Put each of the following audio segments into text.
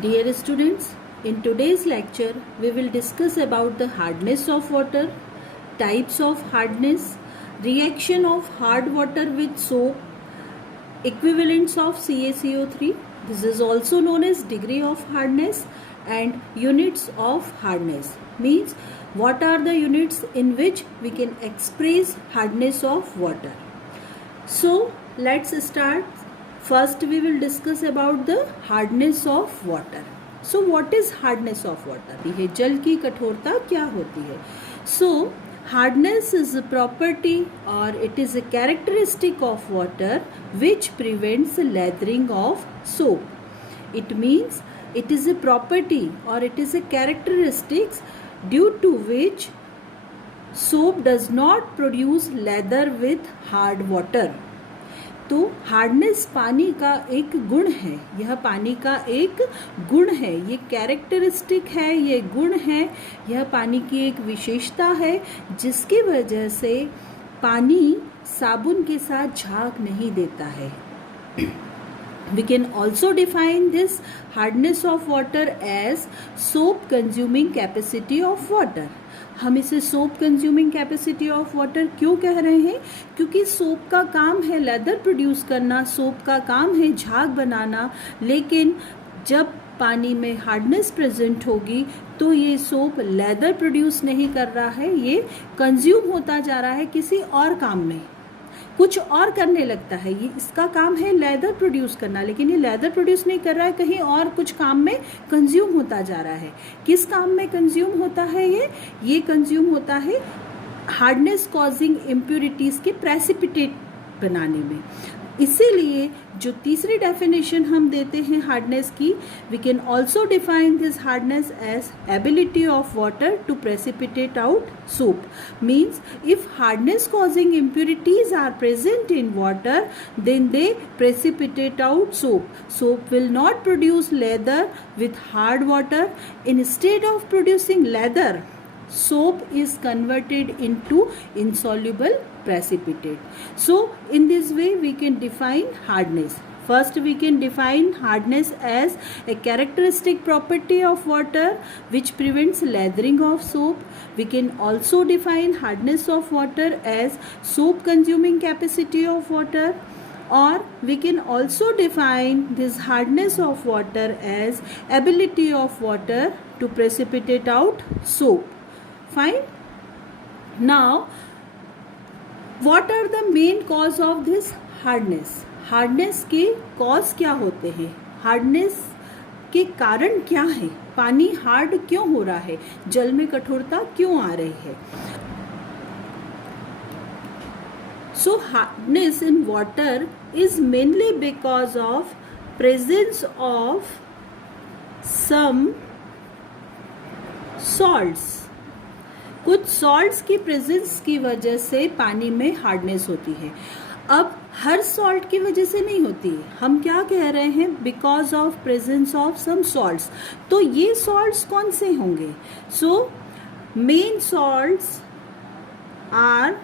Dear students, in today's lecture, we will discuss about the hardness of water, types of hardness, reaction of hard water with soap, equivalents of CaCO3. This is also known as degree of hardness and units of hardness. Means what are the units in which we can express hardness of water. So let's start. First we will discuss about the hardness of water. So what is hardness of water? ये जल की कठोरता क्या होती है? So hardness is a property or it is a characteristic of water which prevents lathering of soap. It means it is a property or it is a characteristics due to which soap does not produce lather with hard water. तो hardness पानी का एक गुण है, यह पानी का एक गुण है, ये कैरेक्टरिस्टिक है, ये गुण है, यह पानी की एक विशेषता है जिसकी वजह से पानी साबुन के साथ झाग नहीं देता है. We can also define this hardness of water as soap consuming capacity of water. हम इसे soap consuming capacity of water क्यों कह रहे हैं? क्योंकि सोप का काम है लेदर प्रोड्यूस करना, सोप का काम है झाग बनाना, लेकिन जब पानी में हार्डनेस प्रेजेंट होगी तो ये सोप लेदर प्रोड्यूस नहीं कर रहा है, ये कंज्यूम होता जा रहा है किसी और काम में, कुछ और करने लगता है. ये इसका काम है लेदर प्रोड्यूस करना, लेकिन ये लेदर प्रोड्यूस नहीं कर रहा है, कहीं और कुछ काम में कंज्यूम होता जा रहा है. किस काम में कंज्यूम होता है? ये कंज्यूम होता है हार्डनेस कॉजिंग इम्प्योरिटीज के प्रेसिपिटेट बनाने में. इसीलिए जो तीसरी डेफिनेशन हम देते हैं हार्डनेस की, we can also define this hardness as ability of water to precipitate out soap. Means if hardness causing impurities are present in water then they precipitate out soap. Soap will not produce lather with hard water. Instead of producing lather, soap is converted into insoluble precipitate. So in this way we can define hardness. First we can define hardness as a characteristic property of water which prevents lathering of soap. We can also define hardness of water as soap consuming capacity of water, or we can also define this hardness of water as ability of water to precipitate out soap. Fine. Now, what are the main cause of this hardness? Hardness के cause क्या होते हैं? Hardness के कारण क्या है? पानी hard क्यों हो रहा है? जल में कठोरता क्यों आ रही है? So hardness in water is mainly because of presence of some salts. कुछ सॉल्ट्स की प्रेजेंस की वजह से पानी में हार्डनेस होती है. अब हर सॉल्ट की वजह से नहीं होती है. हम क्या कह रहे हैं? Because of presence of some salts. तो ये सॉल्ट्स कौन से होंगे? So main salts are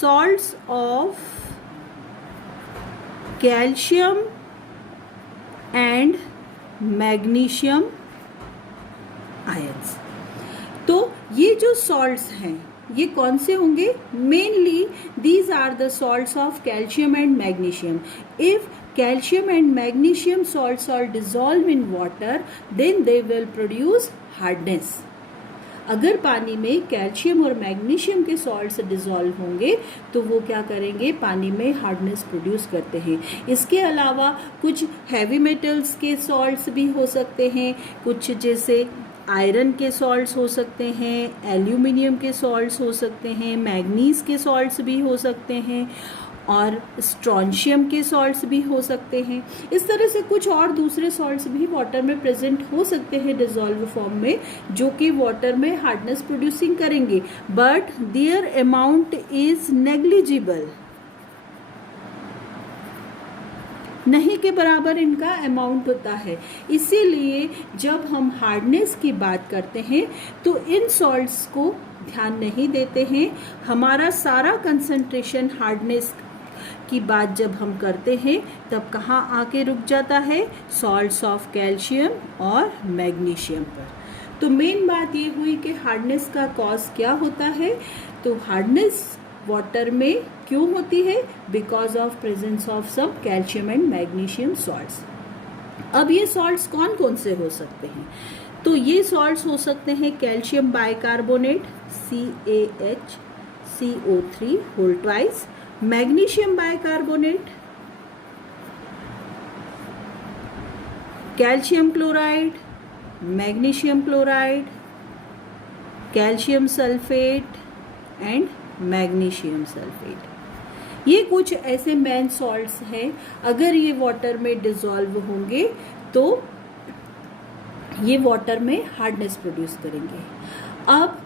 salts of calcium and magnesium ions. तो ये जो सॉल्ट्स हैं ये कौन से होंगे? Mainly these are the salts of calcium and magnesium. If calcium and magnesium salts are dissolve in water then they will produce hardness. अगर पानी में कैल्शियम और मैग्नीशियम के सॉल्ट्स डिसॉल्व होंगे तो वो क्या करेंगे? पानी में हार्डनेस प्रोड्यूस करते हैं. इसके अलावा कुछ हैवी मेटल्स के सॉल्ट्स भी हो सकते हैं, कुछ जैसे आयरन के सॉल्ट्स हो सकते हैं, एल्यूमिनियम के सॉल्ट्स हो सकते हैं, मैग्नीज के सॉल्ट्स भी हो सकते हैं और स्ट्रॉन्शियम के सॉल्ट्स भी हो सकते हैं. इस तरह से कुछ और दूसरे सॉल्ट्स भी वाटर में प्रेजेंट हो सकते हैं डिसॉल्व फॉर्म में, जो कि वाटर में हार्डनेस प्रोड्यूसिंग करेंगे, but their amount is negligible. नहीं के बराबर इनका अमाउंट होता है. इसीलिए जब हम हार्डनेस की बात करते हैं तो इन सॉल्ट्स को ध्यान नहीं देते हैं. हमारा सारा कंसंट्रेशन हार्डनेस की बात जब हम करते हैं तब कहाँ आके रुक जाता है? सॉल्ट्स ऑफ कैल्शियम और मैग्नीशियम पर। तो मेन बात ये हुई कि हार्डनेस का कॉज क्या होता है। तो हार्डनेस वाटर में क्यों होती है? Because of presence of some calcium and magnesium salts. अब ये सॉल्ट्स कौन कौन से हो सकते हैं? तो ये सॉल्ट्स हो सकते हैं calcium bicarbonate CaHCO3 whole twice, magnesium bicarbonate, calcium chloride, magnesium chloride, calcium sulphate and magnesium sulphate. ये कुछ ऐसे मेन सॉल्ट्स हैं, अगर ये वाटर में डिसॉल्व होंगे तो ये वाटर में हार्डनेस प्रोड्यूस करेंगे। अब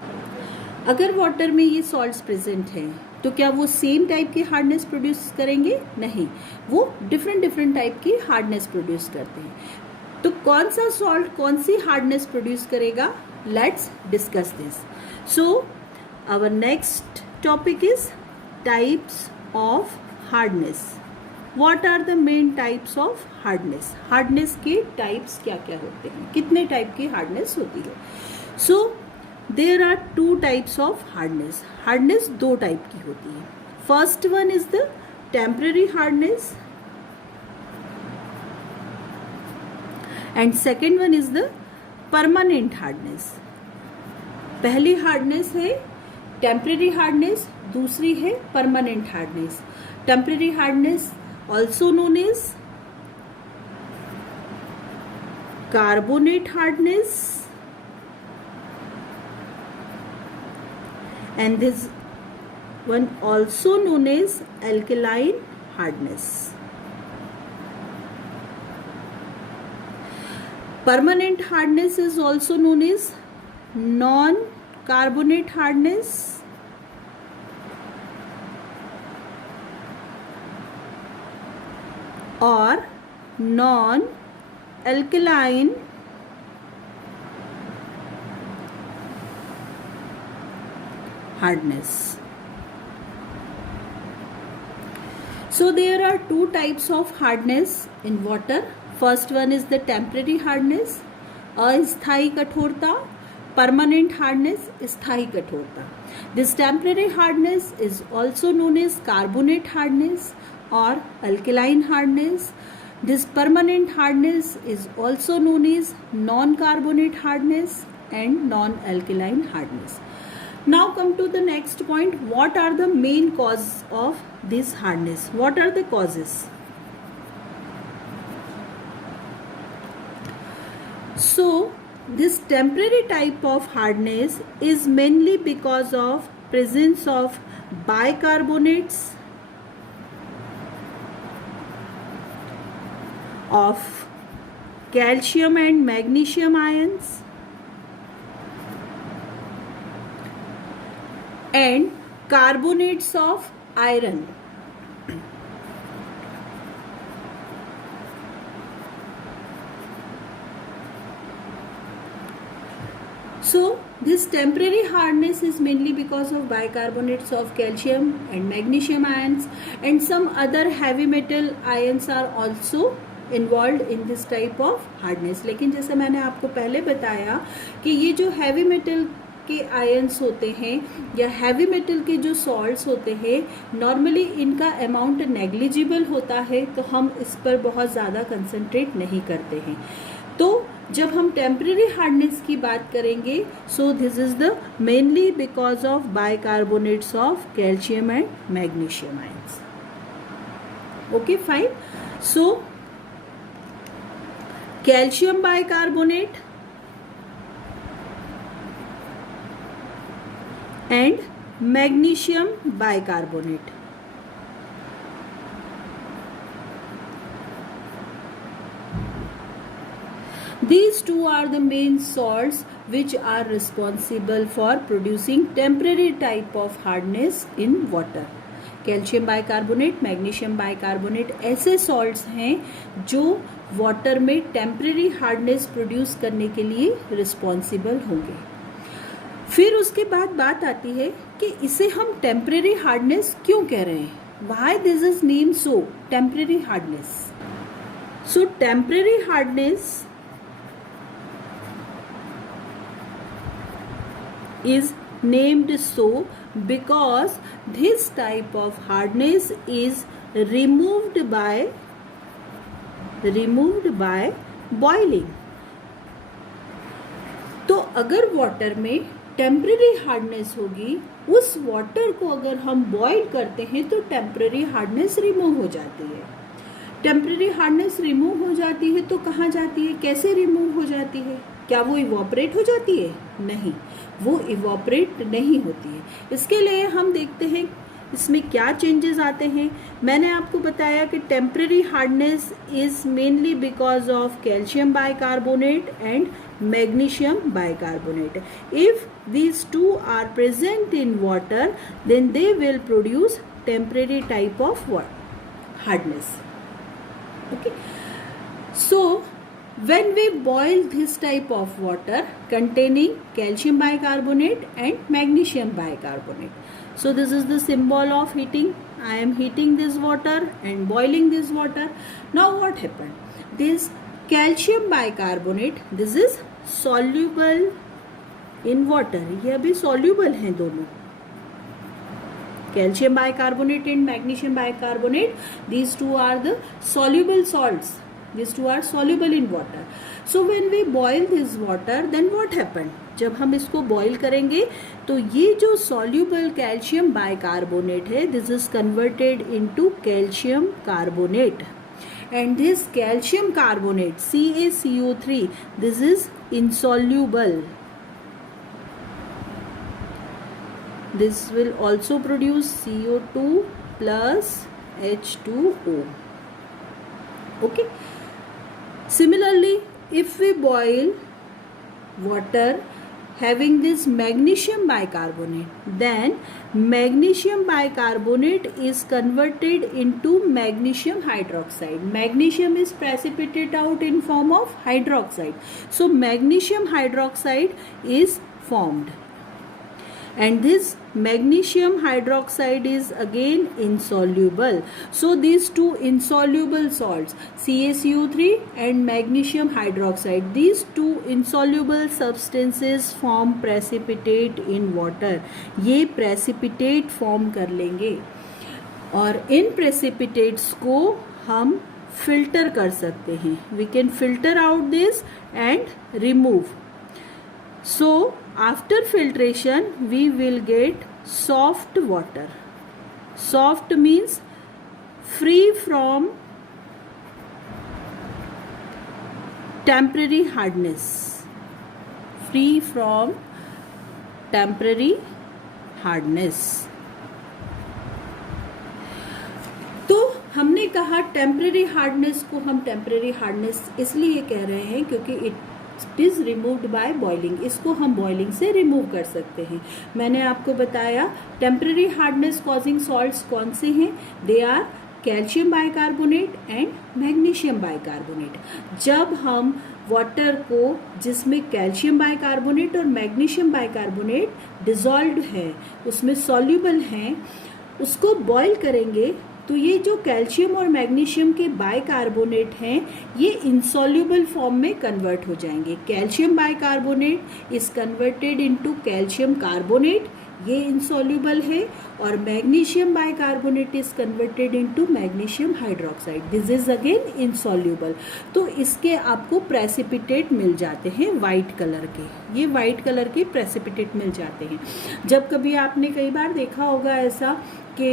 अगर वाटर में ये सॉल्ट्स प्रेजेंट हैं तो क्या वो सेम टाइप की हार्डनेस प्रोड्यूस करेंगे? नहीं, वो डिफरेंट टाइप की हार्डनेस प्रोड्यूस करते हैं। तो कौन सा सॉल्ट कौन सी हार्डनेस प्रोड्यूस करेगा? Let's discuss this. So our next topic is types of hardness. What are the main types of hardness? Hardness के टाइप्स क्या क्या होते हैं? कितने टाइप की हार्डनेस होती है? So there are 2 types of hardness. Hardness 2 type की होती है। First one is the temporary hardness and second one is the permanent hardness. पहली हार्डनेस है टेम्पररी हार्डनेस, दूसरी है permanent hardness. Temporary hardness also known as carbonate hardness and this one also known as alkaline hardness. Permanent hardness is also known as non-carbonate hardness or non-alkaline hardness. So there are 2 types of hardness in water. First one is the temporary hardness, अस्थायी कठोरता, permanent hardness, स्थायी कठोरता. This temporary hardness is also known as carbonate hardness or alkaline hardness. This permanent hardness is also known as non-carbonate hardness and non-alkaline hardness. Now come to the next point. What are the main causes of this hardness? What are the causes? So this temporary type of hardness is mainly because of presence of bicarbonates of calcium and magnesium ions and carbonates of iron. So this temporary hardness is mainly because of bicarbonates of calcium and magnesium ions and some other heavy metal ions are also involve in this type of hardness. लेकिन जैसे मैंने आपको पहले बताया कि ये जो heavy metal के आयंस होते हैं या हैवी मेटल के जो सॉल्ट्स होते हैं नॉर्मली इनका अमाउंट नेग्लिजिबल होता है, तो हम इस पर बहुत ज़्यादा कंसंट्रेट नहीं करते हैं। तो जब हम टेम्परेरी हार्डनेस की बात करेंगे सो this is the mainly because of bicarbonates of calcium and magnesium ions. Okay fine. So calcium bicarbonate and magnesium bicarbonate. These two are the main salts which are responsible for producing temporary type of hardness in water. Calcium bicarbonate, magnesium bicarbonate ऐसे salts हैं जो water में temporary hardness produce करने के लिए responsible होंगे। फिर उसके बाद बात आती है कि इसे हम टेम्परेरी हार्डनेस क्यों कह रहे हैं। Why this is named so? Temporary hardness. So temporary hardness is named so because this type of hardness is removed by boiling. तो अगर वाटर में टेम्परेरी हार्डनेस होगी, उस वाटर को अगर हम बॉईल करते हैं तो टेम्परेरी हार्डनेस रिमूव हो जाती है. टेम्परेरी हार्डनेस रिमूव हो जाती है तो कहाँ जाती है, कैसे रिमूव हो जाती है? क्या वो इवॉपरेट हो जाती है? नहीं, वो इवॉपरेट नहीं होती है. इसके लिए हम देखते हैं इसमें क्या चेंजेस आते हैं. मैंने आपको बताया कि temporary hardness is mainly because of calcium bicarbonate and magnesium bicarbonate. If these two are present in water, then they will produce temporary type of hardness. Okay. So when we boil this type of water containing calcium bicarbonate and magnesium bicarbonate, so this is the symbol of heating. I am heating this water and boiling this water. Now what happened? This calcium bicarbonate, this is soluble in water. ये अभी soluble हैं दोनों. Calcium bicarbonate and magnesium bicarbonate, these two are the soluble salts. These two are soluble in water. So when we boil this water, then what happened? जब हम इसको boil करेंगे तो ये जो soluble calcium bicarbonate है, this is converted into calcium carbonate. And this calcium carbonate, CaCO3, this is insoluble. This will also produce CO2 plus H2O. Okay. Similarly, if we boil water having this magnesium bicarbonate, then magnesium bicarbonate is converted into magnesium hydroxide. Magnesium is precipitated out in form of hydroxide. So magnesium hydroxide is formed. And this magnesium hydroxide is again insoluble. So these two insoluble salts, CaCO3 and magnesium hydroxide, these two insoluble substances form precipitate in water. ये precipitate form कर लेंगे और इन precipitates को हम filter कर सकते हैं. We can filter out this and remove. So after filtration we will get soft water. Soft means free from temporary hardness. Free from temporary hardness. तो हमने कहा टेम्परेरी हार्डनेस को हम टेम्परेरी हार्डनेस इसलिए कह रहे हैं क्योंकि it is removed by boiling. इसको हम बॉइलिंग से रिमूव कर सकते हैं. मैंने आपको बताया टेम्परेरी हार्डनेस कॉजिंग सॉल्ट्स कौन से हैं. They are calcium bicarbonate and magnesium bicarbonate. जब हम वाटर को जिसमें कैल्शियम बाइकार्बोनेट और मैग्नीशियम बाइकार्बोनेट डिजॉल्व्ड है, उसमें सॉल्यूबल हैं, उसको बॉईल करेंगे तो ये जो कैल्शियम और मैग्नीशियम के बाइकार्बोनेट हैं ये इंसॉल्यूबल फॉर्म में कन्वर्ट हो जाएंगे. Calcium bicarbonate is converted into calcium carbonate, ये इंसॉल्यूबल है, और magnesium bicarbonate is converted into magnesium hydroxide, this is again insoluble. तो इसके आपको प्रेसिपिटेट मिल जाते हैं वाइट कलर के. ये वाइट कलर के प्रेसिपिटेट मिल जाते हैं. जब कभी आपने कई बार देखा होगा ऐसा कि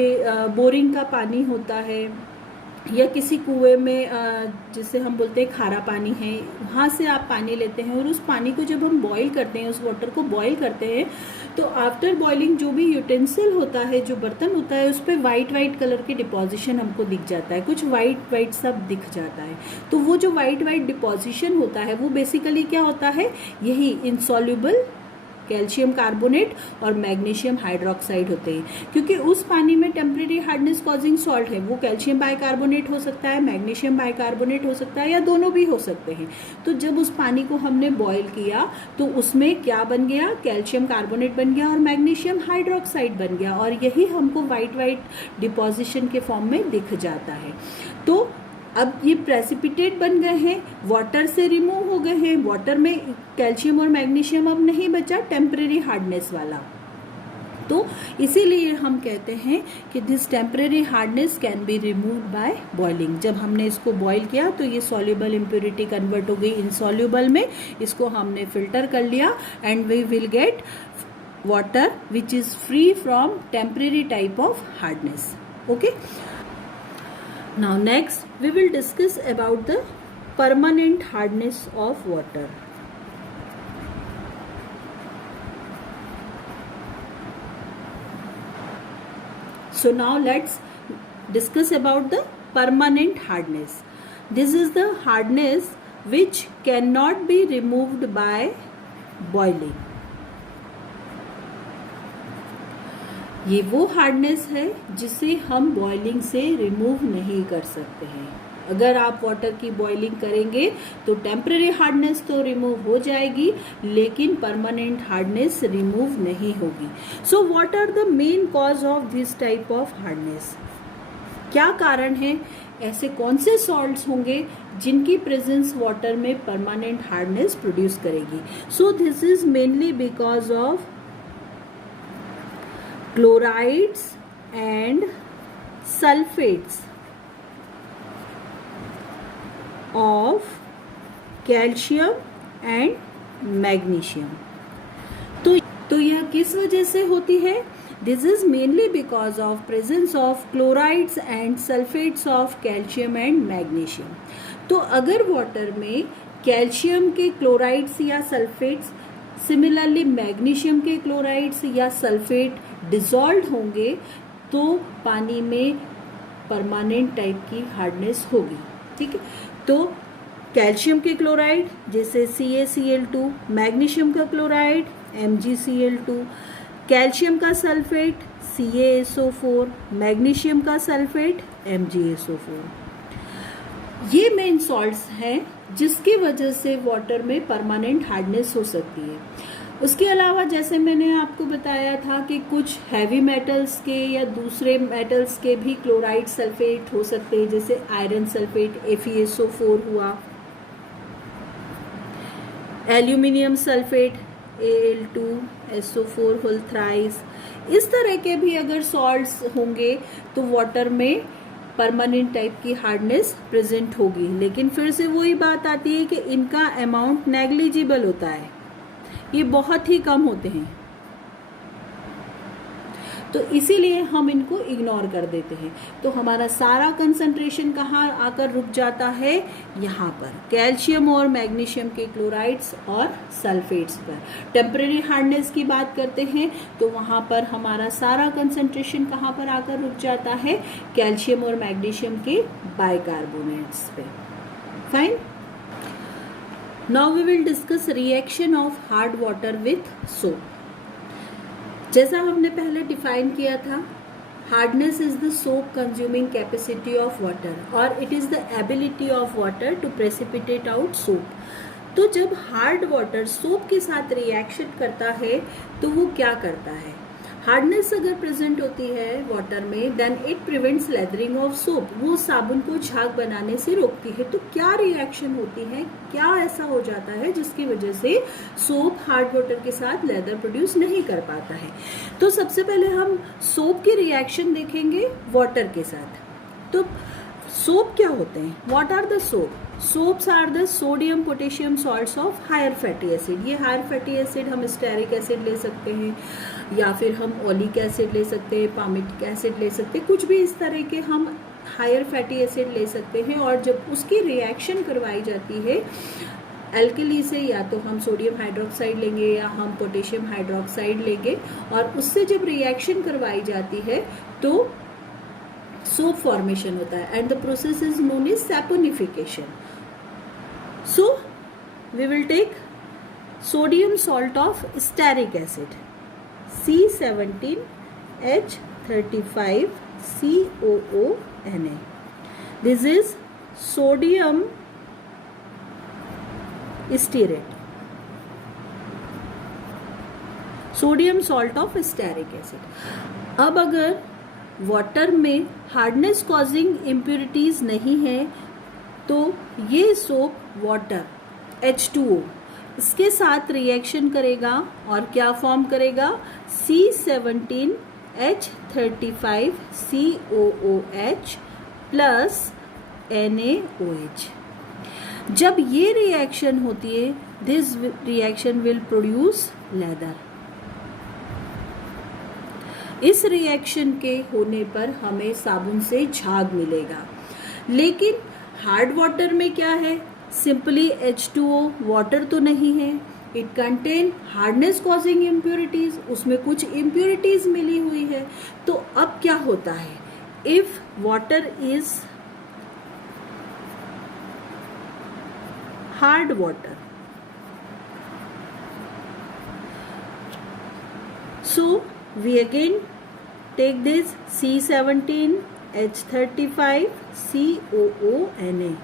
बोरिंग का पानी होता है या किसी कुएं में जिसे हम बोलते हैं खारा पानी है, वहाँ से आप पानी लेते हैं और उस पानी को जब हम बॉईल करते हैं, उस वाटर को बॉईल करते हैं, तो आफ्टर बॉइलिंग जो भी यूटेंसिल होता है, जो बर्तन होता है, उस पर वाइट वाइट कलर की डिपॉजिशन हमको दिख जाता है, कुछ वाइट वाइट सब दिख जाता है. तो वो जो वाइट वाइट डिपॉजिशन होता है वो बेसिकली क्या होता है, यही इंसॉल्यूबल कैल्शियम कार्बोनेट और मैग्नीशियम हाइड्रोक्साइड होते हैं, क्योंकि उस पानी में टेम्परेरी हार्डनेस कॉजिंग सॉल्ट है, वो कैल्शियम बाइकार्बोनेट हो सकता है, मैग्नीशियम बाइकार्बोनेट हो सकता है, या दोनों भी हो सकते हैं। तो जब उस पानी को हमने बॉईल किया तो उसमें क्या बन गया, कैल्शियम कार्बोनेट बन गया और मैग्नीशियम हाइड्रोक्साइड बन गया, और यही हमको वाइट वाइट डिपोजिशन के फॉर्म में दिख जाता है। तो अब ये प्रेसिपिटेट बन गए हैं, वाटर से रिमूव हो गए हैं, वाटर में कैल्शियम और मैग्नीशियम अब नहीं बचा टेम्परेरी हार्डनेस वाला। तो इसीलिए हम कहते हैं कि this temporary hardness can be removed by boiling. जब हमने इसको बॉईल किया तो ये सॉल्युबल इम्प्योरिटी कन्वर्ट हो गई इनसॉल्युबल में, इसको हमने फिल्टर कर लिया and we will get water which is free from temporary type of hardness. Okay, now next we will discuss about the permanent hardness of water. So now let's discuss about the permanent hardness. This is the hardness which cannot be removed by boiling. ये वो hardness है जिसे हम boiling से remove नहीं कर सकते हैं। अगर आप वाटर की बॉइलिंग करेंगे तो टेम्परेरी हार्डनेस तो रिमूव हो जाएगी, लेकिन परमानेंट हार्डनेस रिमूव नहीं होगी। So what are the main cause of this type of hardness? क्या कारण है? ऐसे कौन से सॉल्ट्स होंगे जिनकी प्रेजेंस वाटर में परमानेंट हार्डनेस प्रोड्यूस करेगी? So this is mainly because of chlorides and sulfates of calcium and magnesium. तो यह किस वजह से होती है? This is mainly because of presence of chlorides and sulfates of calcium and magnesium. तो अगर वाटर में कैल्शियम के क्लोराइड्स या सल्फेट्स, सिमिलरली मैग्नीशियम के क्लोराइड्स या सल्फेट डिसॉल्व होंगे तो पानी में परमानेंट टाइप की हार्डनेस होगी। ठीक है, तो कैल्शियम के क्लोराइड जैसे CaCl2, मैग्नीशियम का क्लोराइड MgCl2, कैल्शियम का सल्फेट CaSO4, मैग्नीशियम का सल्फेट MgSO4, ये मेन सॉल्ट्स हैं जिसकी वजह से वाटर में परमानेंट हार्डनेस हो सकती है। उसके अलावा जैसे मैंने आपको बताया था कि कुछ हैवी मेटल्स के या दूसरे मेटल्स के भी क्लोराइड सल्फेट हो सकते हैं, जैसे आयरन सल्फेट FeSO4 हुआ, aluminium sulphate Al2SO4 whole thrice. इस तरह के भी अगर सॉल्ट्स होंगे तो वाटर में परमानेंट टाइप की हार्डनेस प्रेजेंट होगी, लेकिन फिर से वही बात आती है कि इनका अमाउंट नेग्लिजिबल होता है, ये बहुत ही कम होते हैं, तो इसीलिए हम इनको इग्नोर कर देते हैं। तो हमारा सारा कंसंट्रेशन कहाँ आकर रुक जाता है? यहाँ पर कैल्शियम और मैग्नीशियम के क्लोराइड्स और सल्फेट्स पर। टेम्परेरी हार्डनेस की बात करते हैं तो वहाँ पर हमारा सारा कंसंट्रेशन कहाँ पर आकर रुक जाता है? कैल्शियम और मैग्नीशियम के बाइकार्बोनेट्स पे। Fine. Now we will discuss reaction of hard water with soap. जैसा हमने पहले डिफाइन किया था, hardness is the soap consuming capacity of water और it is the ability of water to precipitate out soap. तो जब hard water soap के साथ रिएक्शन करता है तो वो क्या करता है? हार्डनेस अगर प्रेजेंट होती है वाटर में then it prevents lathering of soap, वो साबुन को झाग बनाने से रोकती है। तो क्या रिएक्शन होती है, क्या ऐसा हो जाता है जिसकी वजह से सोप हार्ड वाटर के साथ लेदर प्रोड्यूस नहीं कर पाता है? तो सबसे पहले हम सोप की रिएक्शन देखेंगे वाटर के साथ। तो सोप क्या होते हैं? What are the soap? Soaps are the sodium potassium salts of higher fatty acid. ये हायर फैटी एसिड हम स्टेरिक एसिड ले सकते हैं या फिर हम ओलिक एसिड ले सकते हैं, पामिटिक एसिड ले सकते हैं, कुछ भी इस तरह के हम हायर फैटी एसिड ले सकते हैं। और जब उसकी रिएक्शन करवाई जाती है एल्कली से, या तो हम सोडियम हाइड्रोक्साइड लेंगे या हम पोटेशियम हाइड्रोक्साइड लेंगे, और उससे जब रिएक्शन करवाई जाती है तो सोप फॉर्मेशन होता है and the process is known is saponification. So we will take sodium salt of stearic acid C17H35COONa. This is sodium stearate, sodium salt of stearic acid. अब अगर वाटर में हार्डनेस कॉजिंग इम्प्योरिटीज नहीं है तो ये soap water H2O इसके साथ reaction करेगा और क्या फॉर्म करेगा, C17H35COOH प्लस NaOH. जब ये रिएक्शन होती है, this reaction will produce leather. इस रिएक्शन के होने पर हमें साबुन से झाग मिलेगा. लेकिन हार्ड वाटर में क्या है, सिंपली H2O वाटर तो नहीं है, it contain hardness causing impurities, उसमें कुछ इम्प्योरिटीज मिली हुई है. तो अब क्या होता है, if water is hard water, so we again take this C17H35COONa.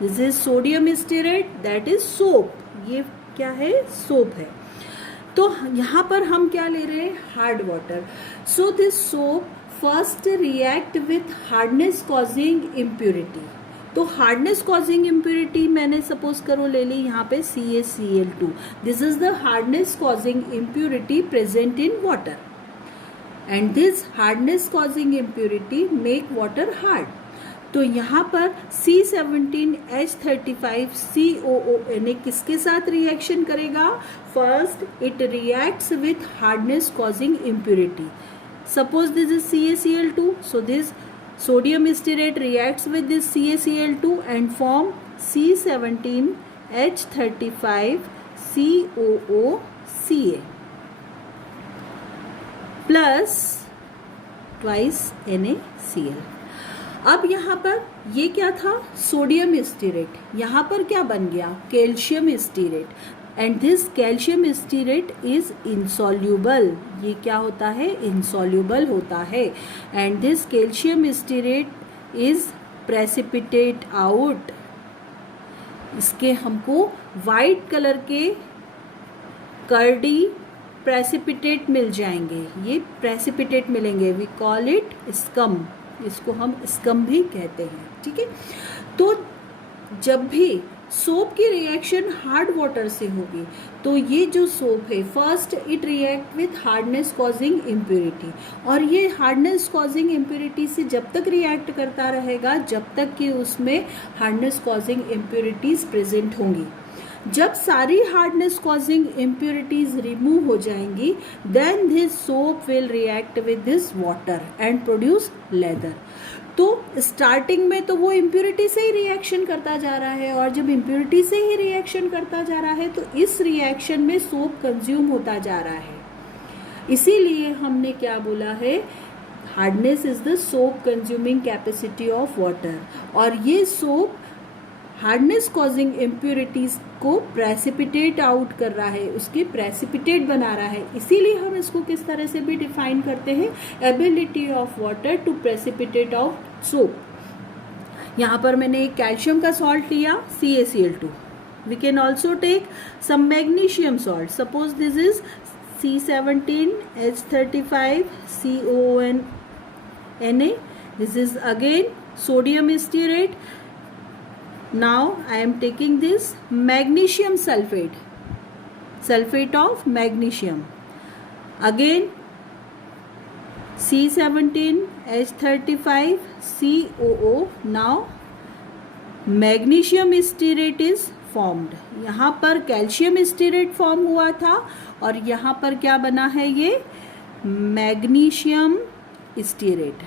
This is sodium stearate, that is soap. ये क्या है, सोप है. तो यहाँ पर हम क्या ले रहे हैं, hard water. So this soap first react with hardness causing impurity. तो हार्डनेस कॉजिंग इम्प्योरिटी मैंने सपोज करो ले ली यहाँ पे CaCl2. This is the hardness causing impurity present in water and this hardness causing impurity make water hard. तो यहाँ पर C17H35COONa किसके साथ रिएक्शन करेगा, first it reacts with hardness causing impurity. Suppose this is CaCl2, so this sodium stearate reacts with this CaCl2 and form C17H35COOCa plus twice NaCl. अब यहाँ पर ये क्या था, सोडियम स्टीरेट, यहाँ पर क्या बन गया, calcium stearate. And this calcium stearate is insoluble. ये क्या होता है, इनसॉल्यूबल होता है. And this calcium stearate is precipitate out. इसके हमको वाइट कलर के कर्डी प्रेसिपिटेट मिल जाएंगे, ये प्रेसिपिटेट मिलेंगे. वी कॉल इट स्कम, इसको हम स्कम भी कहते हैं. ठीक है. तो जब भी सोप की रिएक्शन हार्ड वाटर से होगी तो ये जो सोप है, first it react with hardness causing impurity, और ये हार्डनेस कॉजिंग इम्प्योरिटी से जब तक रिएक्ट करता रहेगा जब तक कि उसमें हार्डनेस कॉजिंग इम्प्योरिटीज प्रेजेंट होंगी. जब सारी हार्डनेस कॉजिंग इम्प्योरिटीज रिमूव हो जाएंगी, then this soap will react with this water and produce lather. तो स्टार्टिंग में तो वो इम्प्योरिटी से ही रिएक्शन करता जा रहा है, और जब इम्प्योरिटी से ही रिएक्शन करता जा रहा है तो इस रिएक्शन में सोप कंज्यूम होता जा रहा है. इसीलिए हमने क्या बोला है, hardness is the soap consuming capacity of water. और ये सोप हार्डनेस कॉजिंग इम्प्योरिटीज को प्रेसिपिटेट आउट कर रहा है, उसके प्रेसिपिटेट बना रहा है. इसीलिए हम इसको किस तरह से भी डिफाइन करते हैं, ability of water to precipitate out soap. यहाँ पर मैंने एक कैल्शियम का सॉल्ट लिया CaCl2. We can also take some magnesium salt. Suppose this is C17H35COONa. This is again sodium stearate. Now I am taking this magnesium sulfate, sulfate of magnesium. Again C17H35COO. Now magnesium stearate is formed. यहाँ पर calcium stearate form हुआ था और यहाँ पर क्या बना है, ये magnesium stearate.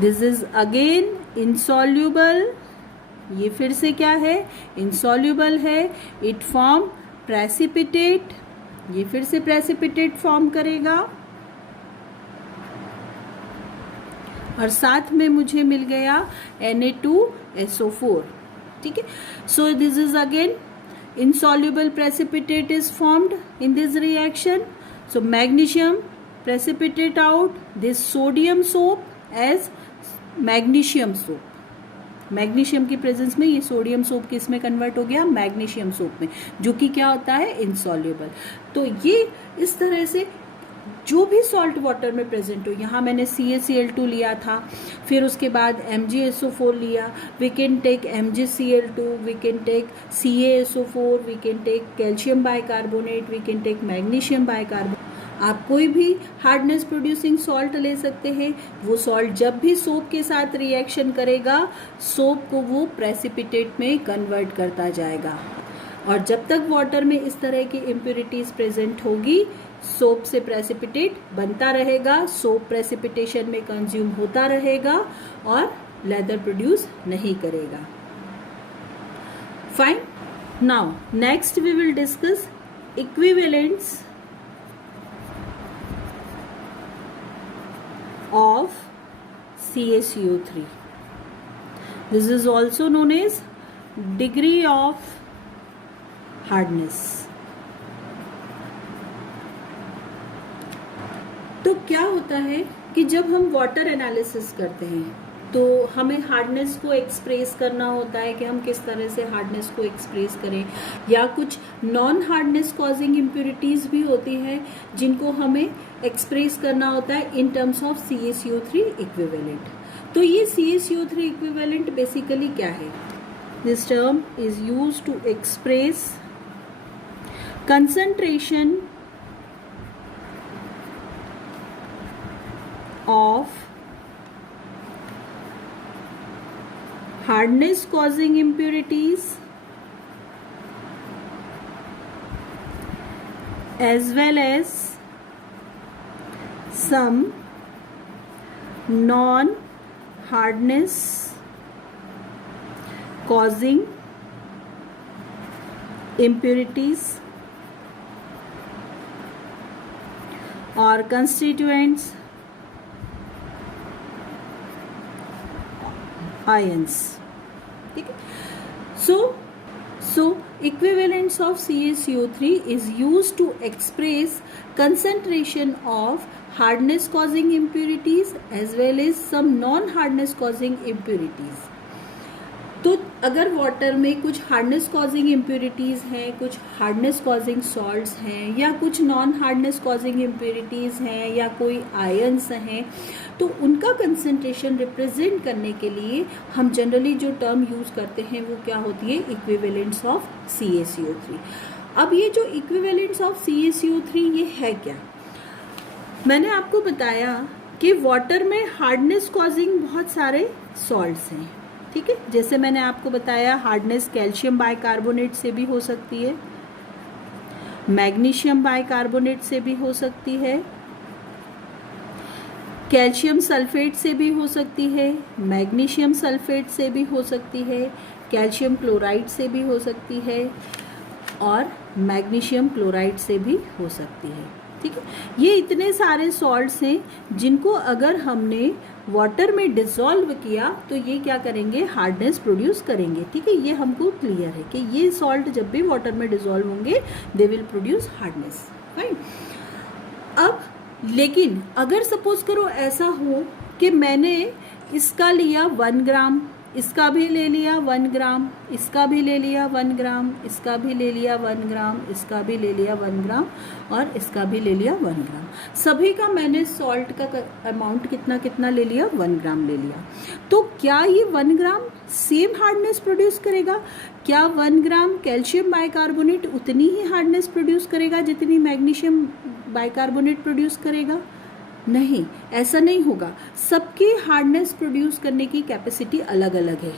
This is again insoluble. ये फिर से क्या है, इनसॉल्यूबल है. इट फॉर्म प्रेसिपिटेट, ये फिर से प्रेसिपिटेट फॉर्म करेगा और साथ में मुझे मिल गया Na2SO4. ठीक है. सो this is again insoluble precipitate is formed in this reaction. So magnesium precipitate out this sodium soap as magnesium soap. Magnesium की प्रेजेंस में ये सोडियम सोप किस में कन्वर्ट हो गया, मैग्नीशियम सोप में, जो कि क्या होता है, इनसॉल्युबल. तो ये इस तरह से जो भी सॉल्ट वाटर में प्रेजेंट हो, यहाँ मैंने CaCl2 लिया था, फिर उसके बाद MgSO4 लिया, we can take MgCl2, we can take CaSO4, we can take calcium bicarbonate, we can take magnesium bicarbonate. आप कोई भी हार्डनेस प्रोड्यूसिंग सॉल्ट ले सकते हैं. वो सॉल्ट जब भी सोप के साथ रिएक्शन करेगा, सोप को वो प्रेसिपिटेट में कन्वर्ट करता जाएगा. और जब तक वाटर में इस तरह की इम्प्योरिटीज प्रेजेंट होगी, सोप से प्रेसिपिटेट बनता रहेगा, सोप प्रेसिपिटेशन में कंज्यूम होता रहेगा और लेदर प्रोड्यूस नहीं करेगा. Fine. Now next we will discuss equivalents of CaCO3. This is also known as degree of hardness. तो क्या होता है कि जब हम वाटर एनालिसिस करते हैं तो हमें हार्डनेस को एक्सप्रेस करना होता है कि हम किस तरह से हार्डनेस को एक्सप्रेस करें, या कुछ नॉन हार्डनेस कॉजिंग इम्प्योरिटीज़ भी होती हैं जिनको हमें एक्सप्रेस करना होता है इन टर्म्स ऑफ CaCO3 इक्विवेलेंट. तो ये CaCO3 इक्विवेलेंट बेसिकली क्या है? This term is used to express concentration of hardness causing impurities as well as some non hardness causing impurities or constituents ions. ठीक है. So equivalents of CaCO3 is used to express concentration of hardness causing impurities as well as some non hardness causing impurities. तो अगर water में कुछ hardness causing impurities हैं, कुछ hardness causing salts हैं, या कुछ नॉन हार्डनेस कॉजिंग इम्प्योरिटीज़ हैं, या कोई आयंस हैं, तो उनका कंसंट्रेशन रिप्रेजेंट करने के लिए हम जनरली जो टर्म यूज़ करते हैं वो क्या होती है, इक्विवेलेंट्स ऑफ CaCO3. अब ये जो इक्विवेलेंट्स ऑफ CaCO3 ये है क्या? मैंने आपको बताया कि वाटर में हार्डनेस कॉजिंग बहुत सारे सॉल्ट्स हैं. ठीक है, जैसे मैंने आपको बताया हार्डनेस कैल्शियम बाइकार्बोनेट से भी हो सकती है, मैग्नीशियम बाइकार्बोनेट से भी हो सकती है, कैल्शियम सल्फेट से भी हो सकती है, मैग्नीशियम सल्फेट से भी हो सकती है, कैल्शियम क्लोराइड से भी हो सकती है और मैग्नीशियम क्लोराइड से भी हो सकती है. ठीक है, ये इतने सारे सॉल्ट्स हैं जिनको अगर हमने वाटर में डिसॉल्व किया तो ये क्या करेंगे, हार्डनेस प्रोड्यूस करेंगे. ठीक है, ये हमको क्लियर है कि ये सॉल्ट जब भी वाटर में डिसॉल्व होंगे दे विल प्रोड्यूस हार्डनेस. फाइन. अब लेकिन अगर सपोज करो ऐसा हो कि मैंने इसका लिया 1 ग्राम, इसका भी ले लिया 1 ग्राम, इसका भी ले लिया 1 ग्राम, इसका भी ले लिया 1 ग्राम, इसका भी ले लिया 1 ग्राम और इसका भी ले लिया 1 ग्राम. सभी का मैंने सॉल्ट का अमाउंट कितना कितना ले लिया, 1 ग्राम ले लिया. तो क्या ये 1 ग्राम सेम हार्डनेस प्रोड्यूस करेगा? क्या 1 ग्राम कैल्शियम बाइकार्बोनेट उतनी ही हार्डनेस प्रोड्यूस करेगा जितनी मैग्नीशियम बाइकार्बोनेट प्रोड्यूस करेगा? नहीं, ऐसा नहीं होगा. सबकी हार्डनेस प्रोड्यूस करने की कैपेसिटी अलग अलग है.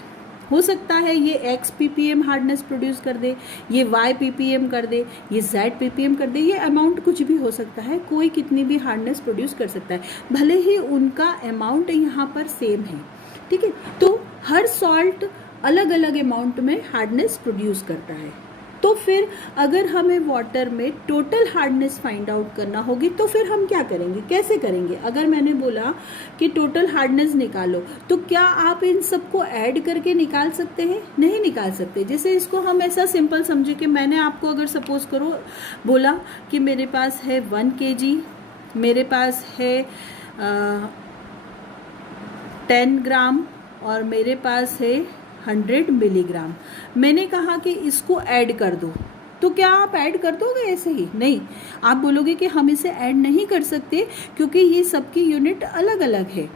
हो सकता है ये X ppm हार्डनेस प्रोड्यूस कर दे, ये Y ppm कर दे, ये Z ppm कर दे, ये अमाउंट कुछ भी हो सकता है. कोई कितनी भी हार्डनेस प्रोड्यूस कर सकता है, भले ही उनका अमाउंट यहाँ पर सेम है. ठीक है, तो हर सॉल्ट अलग अलग अमाउंट में हार्डनेस प्रोड्यूस करता है. तो फिर अगर हमें वाटर में टोटल हार्डनेस फाइंड आउट करना होगी तो फिर हम क्या करेंगे, कैसे करेंगे? अगर मैंने बोला कि टोटल हार्डनेस निकालो, तो क्या आप इन सबको ऐड करके निकाल सकते हैं? नहीं निकाल सकते। जैसे इसको हम ऐसा सिंपल समझे कि मैंने आपको अगर सपोज करो बोला कि मेरे पास है 1 kg, मेरे पास है 10 ग्राम और मेरे पास है 100 मिलीग्राम। मैंने कहा कि इसको ऐड कर दो, तो क्या आप ऐड कर दोगे ऐसे ही? नहीं, आप बोलोगे कि हम इसे ऐड नहीं कर सकते क्योंकि ये सबकी यूनिट अलग अलग है।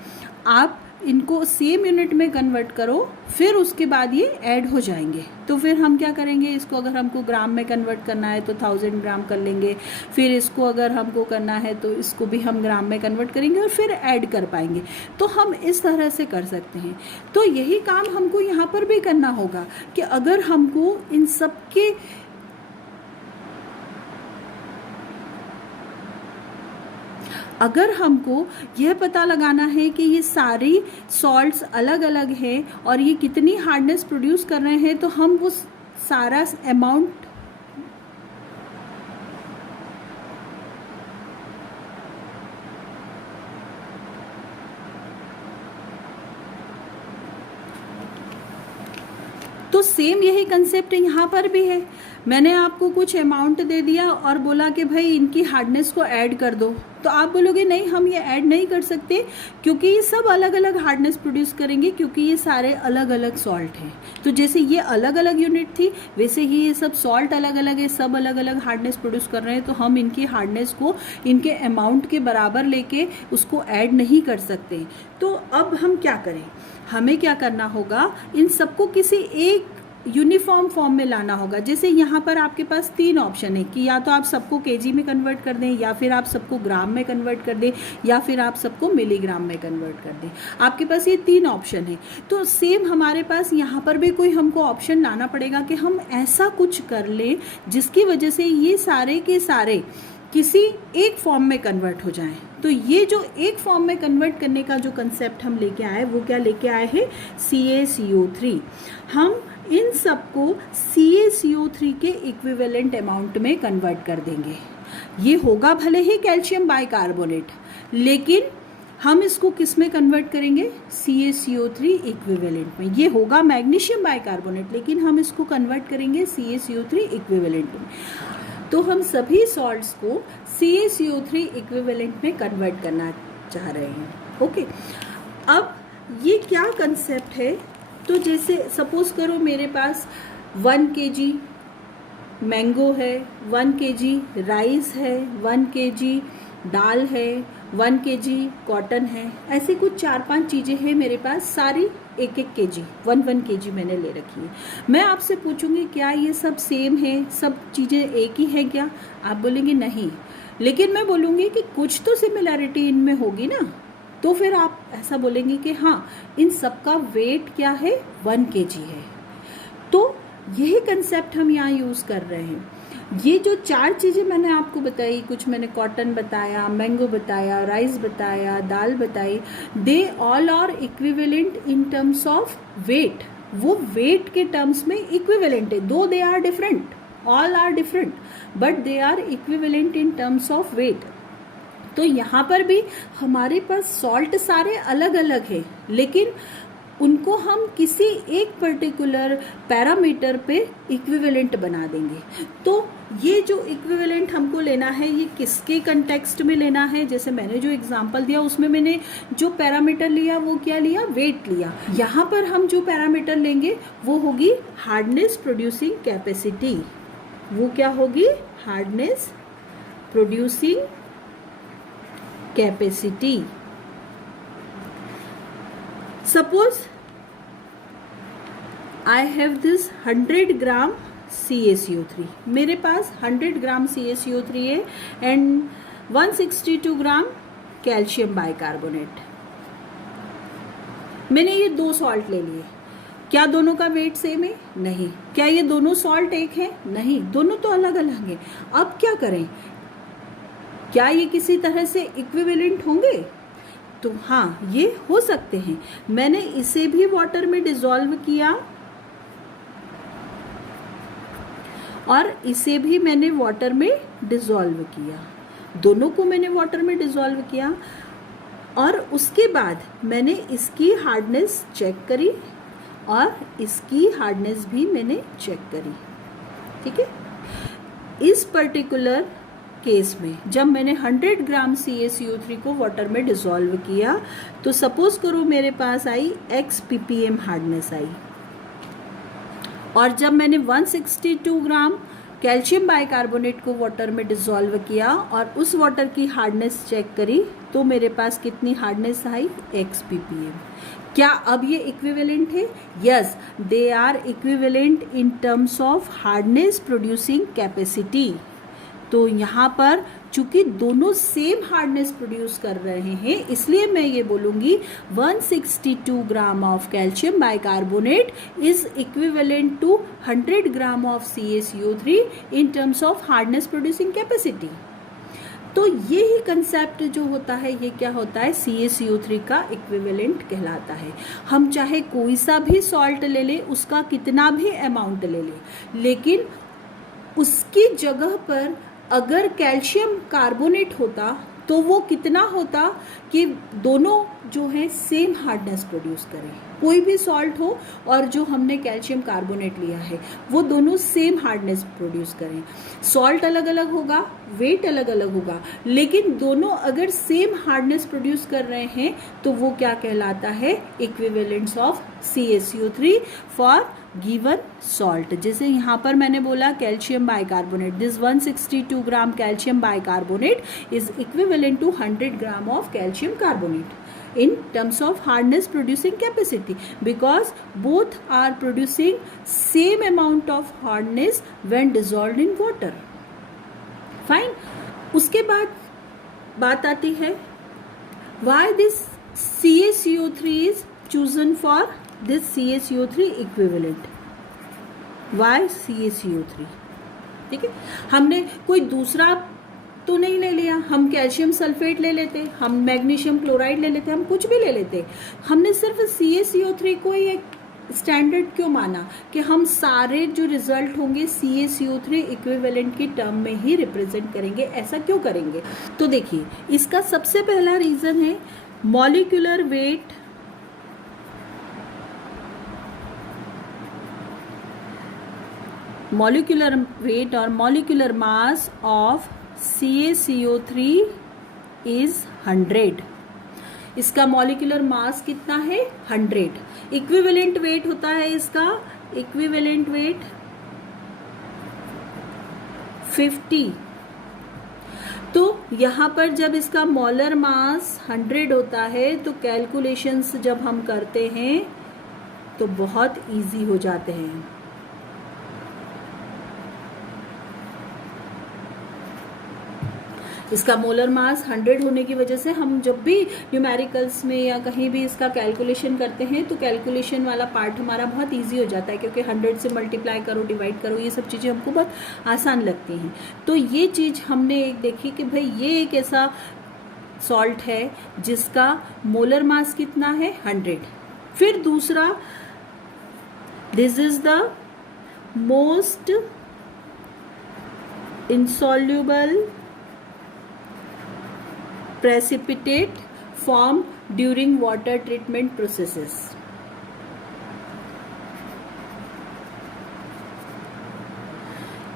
आप इनको सेम यूनिट में कन्वर्ट करो, फिर उसके बाद ये ऐड हो जाएंगे। तो फिर हम क्या करेंगे, इसको अगर हमको ग्राम में कन्वर्ट करना है तो 1000 ग्राम कर लेंगे, फिर इसको अगर हमको करना है तो इसको भी हम ग्राम में कन्वर्ट करेंगे और फिर ऐड कर पाएंगे। तो हम इस तरह से कर सकते हैं। तो यही काम हमको यहाँ पर भी करना होगा कि अगर हमको इन सब के अगर हमको यह पता लगाना है कि ये सारी सॉल्ट्स अलग अलग हैं और ये कितनी हार्डनेस प्रोड्यूस कर रहे हैं, तो हम वो सारा अमाउंट तो सेम यही कंसेप्ट यहाँ पर भी है। मैंने आपको कुछ अमाउंट दे दिया और बोला कि भाई इनकी हार्डनेस को ऐड कर दो, तो आप बोलोगे नहीं हम ये ऐड नहीं कर सकते क्योंकि ये सब अलग अलग हार्डनेस प्रोड्यूस करेंगे, क्योंकि ये सारे अलग अलग सॉल्ट हैं। तो जैसे ये अलग अलग यूनिट थी, वैसे ही ये सब सॉल्ट अलग अलग है, सब अलग अलग हार्डनेस प्रोड्यूस कर रहे हैं। तो हम इनकी हार्डनेस को इनके अमाउंट के बराबर लेके उसको ऐड नहीं कर सकते। तो अब हम क्या करें, हमें क्या करना होगा, इन सबको किसी एक यूनिफॉर्म फॉर्म में लाना होगा। जैसे यहाँ पर आपके पास 3 ऑप्शन है कि या तो आप सबको केजी में कन्वर्ट कर दें, या फिर आप सबको ग्राम में कन्वर्ट कर दें, या फिर आप सबको मिलीग्राम में कन्वर्ट कर दें। आपके पास ये 3 ऑप्शन है। तो सेम हमारे पास यहाँ पर भी कोई हमको ऑप्शन लाना पड़ेगा कि हम ऐसा कुछ कर लें जिसकी वजह से ये सारे के सारे किसी एक फॉर्म में कन्वर्ट हो जाएं। तो ये जो एक फॉर्म में कन्वर्ट करने का जो कंसेप्ट हम लेके आए, वो क्या लेके आए हैं, CaCO3। हम इन सबको CaCO3 के इक्विवेलेंट अमाउंट में कन्वर्ट कर देंगे। ये होगा भले ही कैल्शियम बाइकार्बोनेट, लेकिन हम इसको किस में कन्वर्ट करेंगे, CaCO3 इक्विवेलेंट में। ये होगा मैग्नीशियम बाइकार्बोनेट, लेकिन हम इसको कन्वर्ट करेंगे CaCO3 इक्विवेलेंट में। तो हम सभी सॉल्ट्स को CaCO3 इक्विवेलेंट में कन्वर्ट करना चाह रहे हैं। ओके, अब ये क्या कंसेप्ट है, तो जैसे सपोज करो मेरे पास 1 kg मैंगो है, 1 kg राइस है, 1 kg दाल है, 1 kg कॉटन है, ऐसे कुछ 4-5 चीज़ें हैं मेरे पास, सारी 1-1 kg 1-1 kg मैंने ले रखी है। मैं आपसे पूछूंगी क्या ये सब सेम है, सब चीज़ें एक ही है क्या? आप बोलेंगे नहीं, लेकिन मैं बोलूँगी कि कुछ तो सिमिलैरिटी इनमें होगी ना। तो फिर आप ऐसा बोलेंगे कि हाँ, इन सब का वेट क्या है, 1 kg है। तो यही कंसेप्ट हम यहाँ यूज़ कर रहे हैं। ये जो 4 चीज़ें मैंने आपको बताई, कुछ मैंने कॉटन बताया, मैंगो बताया, राइस बताया, दाल बताई, they all are equivalent in terms of weight. वो वेट के टर्म्स में इक्विवेलेंट है, though they are different, all are different, but they are equivalent in terms of weight. तो यहाँ पर भी हमारे पास सॉल्ट सारे अलग अलग है, लेकिन उनको हम किसी एक पर्टिकुलर पैरामीटर पे इक्विवेलेंट बना देंगे। तो ये जो इक्विवेलेंट हमको लेना है, ये किसके कंटेक्स्ट में लेना है? जैसे मैंने जो एग्जांपल दिया उसमें मैंने जो पैरामीटर लिया वो क्या लिया, वेट लिया। यहाँ पर हम जो पैरामीटर लेंगे वो होगी हार्डनेस प्रोड्यूसिंग कैपेसिटी। वो क्या होगी, hardness producing capacity. Suppose I have this 100 gram CaCO3, मेरे पास 100 ग्राम CaCO3 है एंड 162 ग्राम कैल्शियम बाइकार्बोनेट। मैंने ये 2 सॉल्ट ले लिए। क्या दोनों का वेट सेम है? नहीं। क्या ये दोनों सॉल्ट एक है? नहीं, दोनों तो अलग अलग हैं। अब क्या करें, क्या ये किसी तरह से इक्विवेलेंट होंगे? तो हाँ, ये हो सकते हैं। मैंने इसे भी वाटर में डिसॉल्व किया और इसे भी मैंने वाटर में डिज़ोल्व किया, दोनों को मैंने वाटर में डिज़ोल्व किया और उसके बाद मैंने इसकी हार्डनेस चेक करी और इसकी हार्डनेस भी मैंने चेक करी। ठीक है, इस पर्टिकुलर केस में जब मैंने 100 ग्राम CaCO3 को वाटर में डिज़ोल्व किया तो सपोज करो मेरे पास आई x ppm हार्डनेस आई, और जब मैंने 162 ग्राम कैल्शियम बाइकार्बोनेट को वाटर में डिज़ोल्व किया और उस वाटर की हार्डनेस चेक करी तो मेरे पास कितनी हार्डनेस आई, x ppm। क्या अब ये इक्विवेलेंट है? Yes, they are equivalent in terms of hardness producing capacity. तो यहाँ पर चूंकि दोनों सेम हार्डनेस प्रोड्यूस कर रहे हैं इसलिए मैं ये बोलूँगी 162 gram of calcium bicarbonate is equivalent to 100 gram of CaCO3 in terms of hardness producing capacity. तो ये ही कंसेप्ट जो होता है ये क्या होता है, CaCO3 का इक्विवेलेंट कहलाता है। हम चाहे कोई सा भी सॉल्ट ले ले, उसका कितना भी अमाउंट ले ले, लेकिन उसकी जगह पर अगर कैल्शियम कार्बोनेट होता तो वो कितना होता कि दोनों जो है सेम हार्डनेस प्रोड्यूस करें। कोई भी सॉल्ट हो और जो हमने कैल्शियम कार्बोनेट लिया है वो दोनों सेम हार्डनेस प्रोड्यूस करें। सॉल्ट अलग अलग होगा, वेट अलग अलग होगा, लेकिन दोनों अगर सेम हार्डनेस प्रोड्यूस कर रहे हैं तो वो क्या कहलाता है, equivalents of CaCO3 for given salt. जैसे यहाँ पर मैंने बोला calcium bicarbonate, this 162 gram calcium bicarbonate is equivalent to 100 gram of calcium carbonate in terms of hardness producing capacity because both are producing same amount of hardness when dissolved in water. Fine. उसके बाद बात आती है why this CaCO3 is chosen for this CaCO3 equivalent. Why CaCO3? ठीक है, हमने कोई दूसरा तो नहीं ले लिया, हम कैल्शियम सल्फेट ले लेते, हम मैग्नीशियम क्लोराइड ले लेते, हम कुछ भी ले लेते, हमने सिर्फ CaCO3 को ही एक स्टैंडर्ड क्यों माना कि हम सारे जो रिजल्ट होंगे CaCO3 इक्विवेलेंट की टर्म में ही रिप्रेजेंट करेंगे, ऐसा क्यों करेंगे? तो देखिए इसका सबसे पहला रीजन है मॉलिक्यूलर वेट और molecular mass of CaCO3 is 100। इसका मॉलिक्यूलर मास कितना है, 100। इक्विवेलेंट वेट होता है इसका, इक्विवेलेंट वेट 50। तो यहाँ पर जब इसका मोलर मास 100 होता है तो कैलकुलेशंस जब हम करते हैं तो बहुत इजी हो जाते हैं। इसका मोलर मास 100 होने की वजह से हम जब भी न्यूमेरिकल्स में या कहीं भी इसका कैलकुलेशन करते हैं तो कैलकुलेशन वाला पार्ट हमारा बहुत इजी हो जाता है, क्योंकि 100 से मल्टीप्लाई करो, डिवाइड करो, ये सब चीज़ें हमको बहुत आसान लगती हैं। तो ये चीज़ हमने एक देखी कि भाई ये एक ऐसा सॉल्ट है जिसका मोलर मास कितना है, 100। फिर दूसरा, this is the most insoluble precipitate formed during water treatment processes.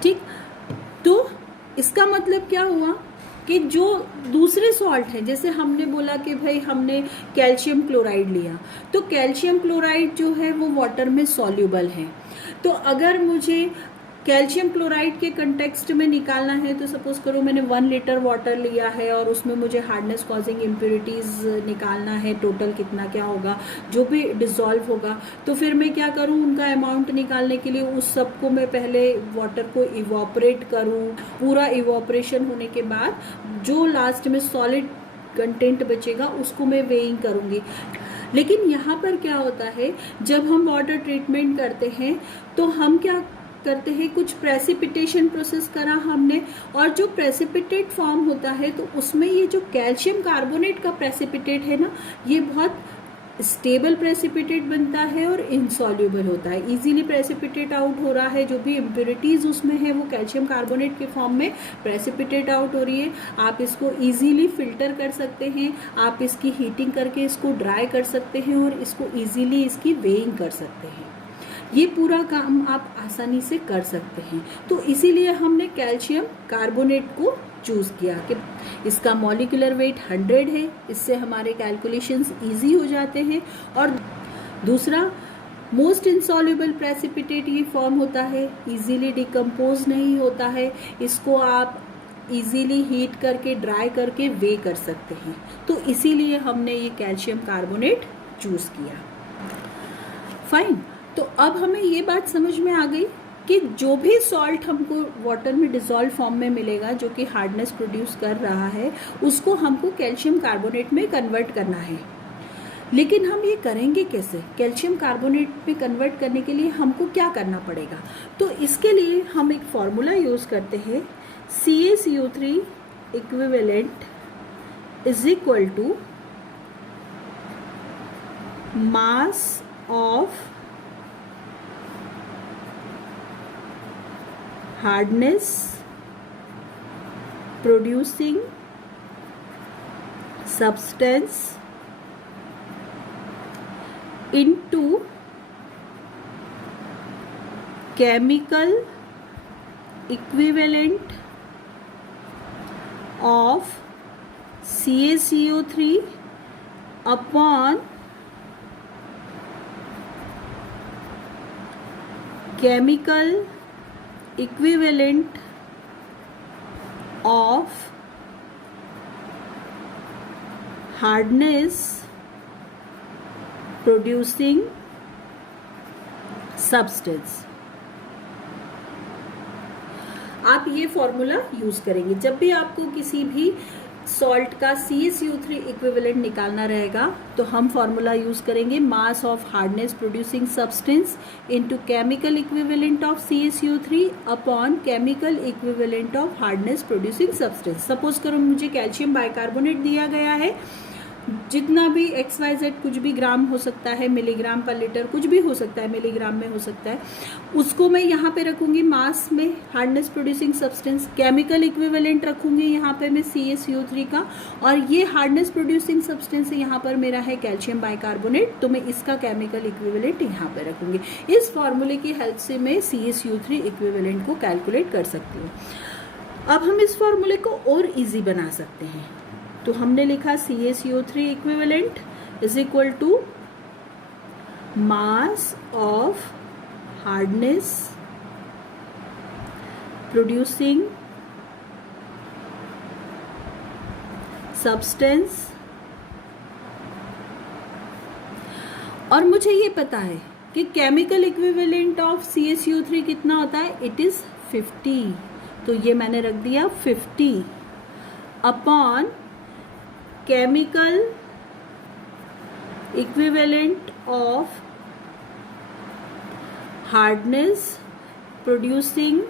ठीक, तो इसका मतलब क्या हुआ कि जो दूसरे सॉल्ट हैं, जैसे हमने बोला कि भाई हमने कैल्शियम क्लोराइड लिया, तो कैल्शियम क्लोराइड जो है वो वाटर में सॉल्यूबल है। तो अगर मुझे कैल्शियम क्लोराइड के कंटेक्स्ट में निकालना है तो सपोज करो मैंने 1 लीटर वाटर लिया है और उसमें मुझे हार्डनेस कॉजिंग इम्प्योरिटीज निकालना है, टोटल कितना क्या होगा जो भी डिसॉल्व होगा, तो फिर मैं क्या करूं, उनका अमाउंट निकालने के लिए उस सबको मैं पहले वाटर को इवॉपरेट करूं। पूरा इवॉपरेशन होने के बाद जो लास्ट में सॉलिड कंटेंट बचेगा उसको मैं वेइंग करूंगी। लेकिन यहाँ पर क्या होता है, जब हम वाटर ट्रीटमेंट करते हैं तो हम क्या करते हैं, कुछ प्रेसिपिटेशन प्रोसेस करा हमने, और जो प्रेसिपिटेट फॉर्म होता है तो उसमें ये जो कैल्शियम कार्बोनेट का प्रेसिपिटेट है ना, ये बहुत स्टेबल प्रेसिपिटेट बनता है और इनसॉल्यूबल होता है, इजीली प्रेसिपिटेट आउट हो रहा है, जो भी इम्प्योरिटीज़ उसमें है वो कैल्शियम कार्बोनेट के फॉर्म में प्रेसिपिटेट आउट हो रही है। आप इसको इजीली फिल्टर कर सकते हैं, आप इसकी हीटिंग करके इसको ड्राई कर सकते हैं और इसको इजीली इसकी वेइंग कर सकते हैं। ये पूरा काम आप आसानी से कर सकते हैं। तो इसीलिए हमने कैल्शियम कार्बोनेट को चूज़ किया कि इसका मॉलिक्यूलर वेट 100 है, इससे हमारे कैलकुलेशंस इजी हो जाते हैं। और दूसरा, मोस्ट इनसॉल्युबल प्रेसिपिटेट ये फॉर्म होता है, इजीली डिकम्पोज नहीं होता है, इसको आप इजीली हीट करके ड्राई करके वे कर सकते हैं। तो इसीलिए हमने ये कैल्शियम कार्बोनेट चूज़ किया। फाइन। तो अब हमें ये बात समझ में आ गई कि जो भी सॉल्ट हमको वाटर में डिसॉल्व फॉर्म में मिलेगा जो कि हार्डनेस प्रोड्यूस कर रहा है, उसको हमको कैल्शियम कार्बोनेट में कन्वर्ट करना है। लेकिन हम ये करेंगे कैसे? कैल्शियम कार्बोनेट में कन्वर्ट करने के लिए हमको क्या करना पड़ेगा? तो इसके लिए हम एक फॉर्मूला यूज़ करते हैं, CaCO3 equivalent is equal to mass of hardness producing substance into chemical equivalent of CaCO3 upon chemical equivalent of hardness producing substance। आप ये फॉर्मूला यूज करेंगे जब भी आपको किसी भी सॉल्ट का CaCO3 इक्विवेलेंट निकालना रहेगा, तो हम फॉर्मूला यूज करेंगे मास of hardness producing substance into chemical equivalent of CaCO3 upon chemical equivalent of hardness producing substance. Suppose करो मुझे कैल्शियम बाइकार्बोनेट दिया गया है, जितना भी XYZ कुछ भी ग्राम हो सकता है, मिलीग्राम पर लीटर कुछ भी हो सकता है, मिलीग्राम में हो सकता है, उसको मैं यहाँ पे रखूंगी मास में hardness producing substance, chemical equivalent रखूंगी यहाँ पे मैं CaCO3 का, और ये हार्डनेस प्रोड्यूसिंग सब्सटेंस यहाँ पर मेरा है कैल्शियम बाइकार्बोनेट, तो मैं इसका केमिकल इक्विवेलेंट यहाँ पे रखूंगी। इस फॉर्मूले की हेल्प से मैं CaCO3 इक्विवेलेंट को कैलकुलेट कर सकती हूँ। अब हम इस फॉर्मूले को और ईजी बना सकते हैं, तो हमने लिखा CaCO3 equivalent is equal to mass of hardness producing substance. और मुझे ये पता है कि केमिकल इक्विवेलेंट ऑफ CaCO3 कितना होता है, इट इज 50, तो ये मैंने रख दिया 50 upon chemical equivalent of hardness producing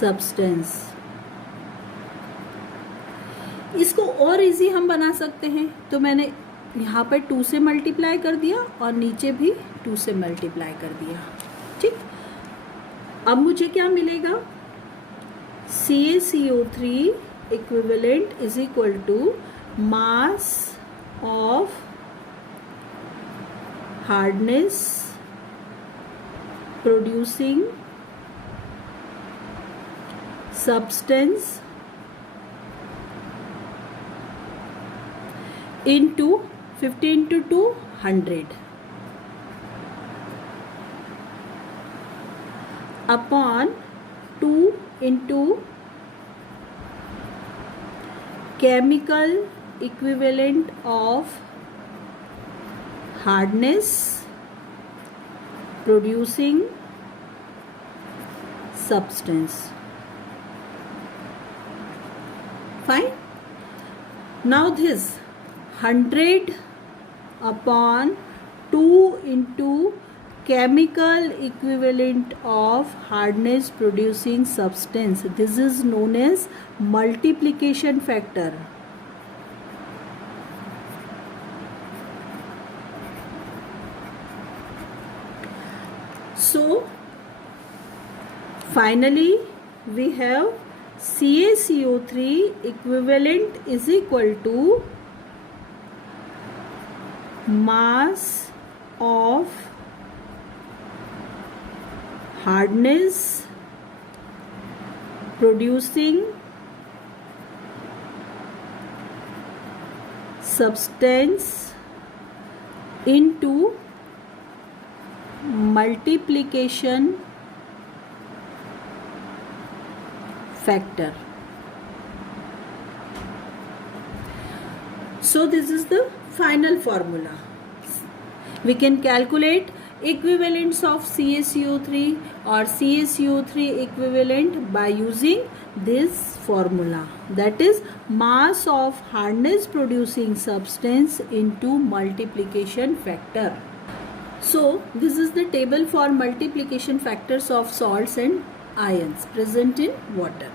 substance. इसको और इजी हम बना सकते हैं, तो मैंने यहाँ पर 2 से मल्टीप्लाई कर दिया और नीचे भी 2 से मल्टीप्लाई कर दिया। ठीक, अब मुझे क्या मिलेगा, CaCO3 equivalent is equal to mass of hardness producing substance into 50 into 2 100 upon 2 into chemical equivalent of hardness producing substance। Fine. Now this 100 upon 2 into chemical equivalent of hardness producing substance, this is known as multiplication factor। So finally we have CaCO3 equivalent is equal to mass of hardness producing substance into multiplication factor. So this is the final formula. We can calculate equivalence of CaCO3 or CaCO3 equivalent by using this formula, that is mass of hardness producing substance into multiplication factor. So this is the table for multiplication factors of salts and ions present in water.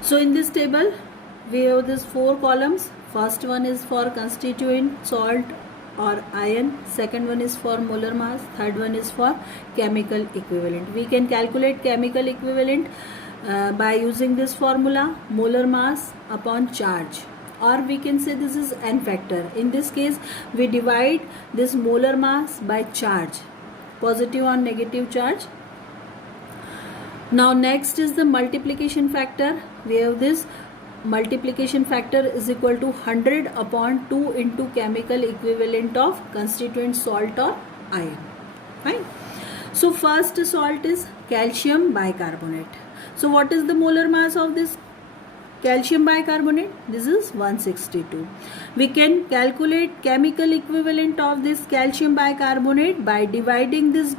So in this table we have these 4 columns. First one is for constituent salt or ion, second one is for molar mass, third one is for chemical equivalent. We can calculate chemical equivalent by using this formula, molar mass upon charge, or we can say this is n factor. In this case we divide this molar mass by charge, positive or negative charge. Now next is the multiplication factor. We have this multiplication factor is equal to 100 upon 2 into chemical equivalent of constituent salt or ion. Fine. So first salt is calcium bicarbonate. So what is the molar mass of this calcium bicarbonate? This is 162. We can calculate chemical equivalent of this calcium bicarbonate by dividing this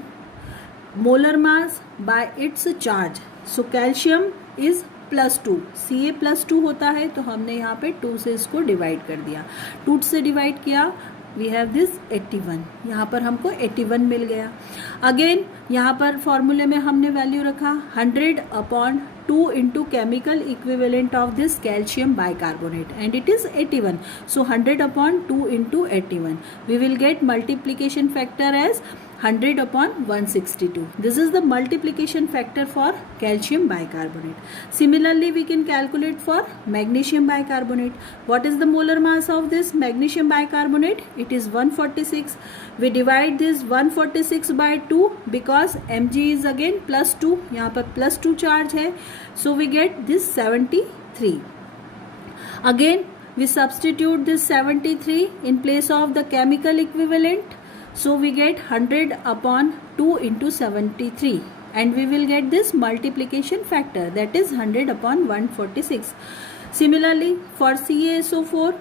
molar mass by its charge. So calcium is +2, Ca +2 होता है, तो हमने यहाँ पे 2 से इसको divide कर दिया. 2 से डिवाइड किया, वी हैव दिस 81. यहाँ पर हमको 81 मिल गया. अगेन यहाँ पर फॉर्मूले में हमने वैल्यू रखा 100 upon 2 into chemical equivalent of this calcium bicarbonate and it is 81. So 100 upon 2 into 81. We will get multiplication factor as 100 upon 162. This is the multiplication factor for calcium bicarbonate. Similarly, we can calculate for magnesium bicarbonate. What is the molar mass of this magnesium bicarbonate? It is 146. We divide this 146 by 2 because Mg is again +2. यहाँ पर +2 charge है. So we get this 73. Again, we substitute this 73 in place of the chemical equivalent. So we get 100 upon 2 into 73 and we will get this multiplication factor, that is 100 upon 146. Similarly for CaSO4,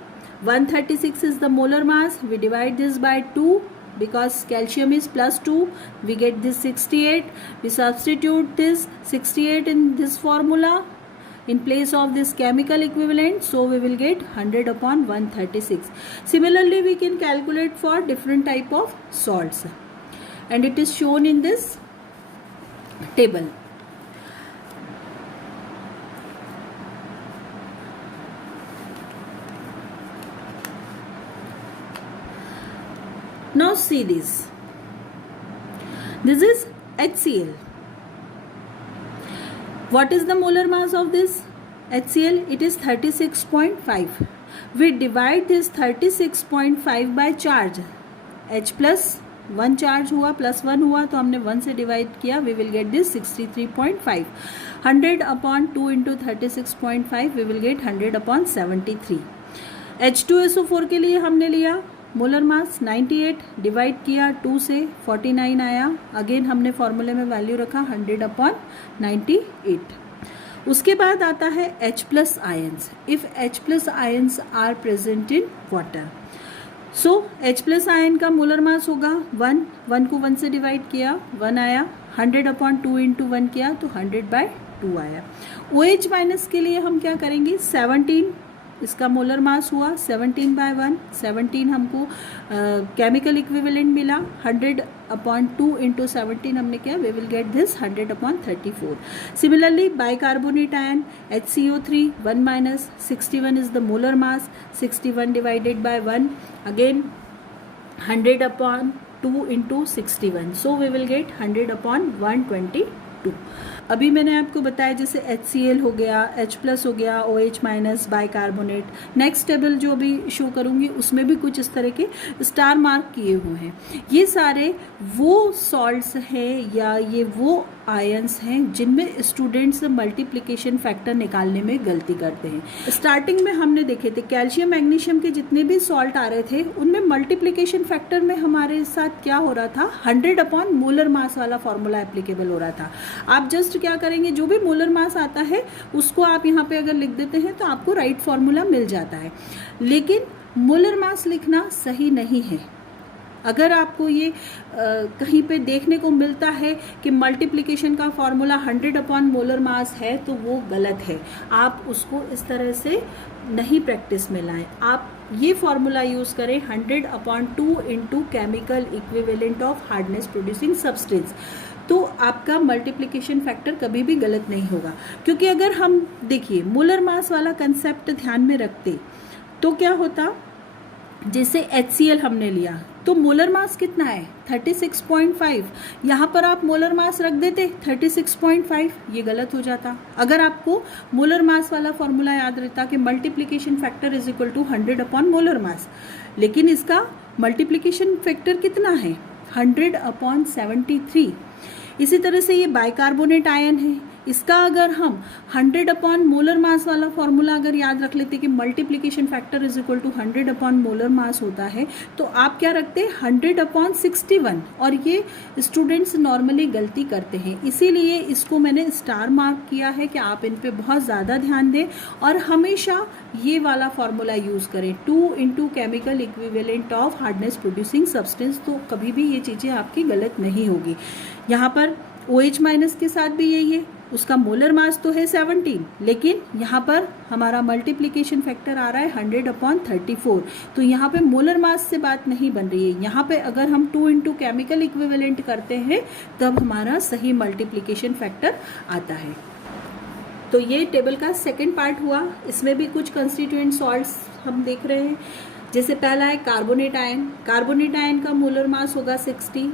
136 is the molar mass. We divide this by 2 because calcium is +2. We get this 68. We substitute this 68 in this formula in place of this chemical equivalent, so we will get 100 upon 136. Similarly, we can calculate for different type of salts and it is shown in this table. Now see this. This is HCl. What is the molar mass of this HCl? It is 36.5. We divide this 36.5 by charge. H plus 1 charge हुआ +1 हुआ, तो हमने 1 से divide किया. We will get this 63.5. 100 upon 2 into 36.5. We will get 100 upon 73. H2SO4 के लिए हमने लिया मोलर मास 98, डिवाइड किया 2 से 49 आया. अगेन हमने फॉर्मूले में वैल्यू रखा 100 अपॉन 98. उसके बाद आता है H plus ions. If H plus ions are present in water, so H plus ion का मोलर मास होगा 1 को 1 से डिवाइड किया 1 आया. 100 अपॉन 2 इंटू 1 किया तो 100/2 आया. OH माइनस के लिए हम क्या करेंगे, 17 इसका मोलर मास हुआ 17/1. 17 हमको केमिकल इक्विवेलेंट मिला. 100 अपॉन 2 इंटू 17 हमने किया, we will get this 100 upon 34. Similarly bicarbonate ion HCO3 1 minus 61 is the molar mass. 61 divided by 1, again 100 upon 2 into 61, so we will get 100/122. अभी मैंने आपको बताया जैसे HCl हो गया, H+ हो गया, OH- बाइकार्बोनेट। नेक्स्ट टेबल जो अभी शो करूँगी उसमें भी कुछ इस तरह के स्टार मार्क किए हुए हैं। ये सारे वो सॉल्ट्स हैं या ये वो आयंस हैं जिनमें स्टूडेंट्स मल्टीप्लिकेशन फैक्टर निकालने में गलती करते हैं। स्टार्टिंग में हमने देखे थे कैल्शियम मैग्नीशियम के जितने भी सॉल्ट आ रहे थे उनमें मल्टीप्लिकेशन फैक्टर में हमारे साथ क्या हो रहा था, 100/मोलर मास वाला फॉर्मूला एप्लीकेबल हो रहा था। आप जस्ट क्या करेंगे, जो भी मोलर मास आता है उसको आप यहाँ पे अगर लिख देते हैं तो आपको राइट फॉर्मूला मिल जाता है। लेकिन मोलर मास लिखना सही नहीं है। अगर आपको ये कहीं पे देखने को मिलता है कि मल्टीप्लिकेशन का फॉर्मूला 100/मोलर मास है तो वो गलत है। आप उसको इस तरह से नहीं प्रैक्टिस में लाएं। आप ये फॉर्मूला यूज़ करें 100/2 into chemical equivalent of hardness producing substance, तो आपका मल्टीप्लिकेशन फैक्टर कभी भी गलत नहीं होगा। क्योंकि अगर हम देखिए मोलर मास वाला कंसेप्ट ध्यान में रखते तो क्या होता, जैसे HCl हमने लिया तो मोलर मास कितना है 36.5, यहाँ पर आप मोलर मास रख देते 36.5, ये गलत हो जाता। अगर आपको मोलर मास वाला फॉर्मूला याद रहता कि multiplication factor is equal to 100/मोलर मास, लेकिन इसका मल्टीप्लिकेशन फैक्टर कितना है 100/73। इसी तरह से ये बाइकार्बोनेट आयन है, इसका अगर हम 100/मोलर मास वाला फॉर्मूला अगर याद रख लेते कि multiplication factor is equal to 100/मोलर मास होता है, तो आप क्या रखते 100/61, और ये स्टूडेंट्स नॉर्मली गलती करते हैं। इसीलिए इसको मैंने स्टार मार्क किया है कि आप इन पे बहुत ज़्यादा ध्यान दें और हमेशा ये वाला फॉर्मूला यूज़ करें 2 into chemical equivalent of hardness producing substance, तो कभी भी ये चीज़ें आपकी गलत नहीं होगी। यहाँ पर OH- के साथ भी यही है, उसका मोलर मास तो है 17, लेकिन यहाँ पर हमारा मल्टीप्लिकेशन फैक्टर आ रहा है 100/34, तो यहाँ पे मोलर मास से बात नहीं बन रही है। यहाँ पे अगर हम 2 इंटू केमिकल इक्विवेलेंट करते हैं तब हमारा सही मल्टीप्लिकेशन फैक्टर आता है। तो ये टेबल का सेकेंड पार्ट हुआ। इसमें भी कुछ कंस्टिट्यूएंट सॉल्ट्स हम देख रहे हैं। जैसे पहला है कार्बोनेट आयन। कार्बोनेट आयन का मोलर मास होगा 60।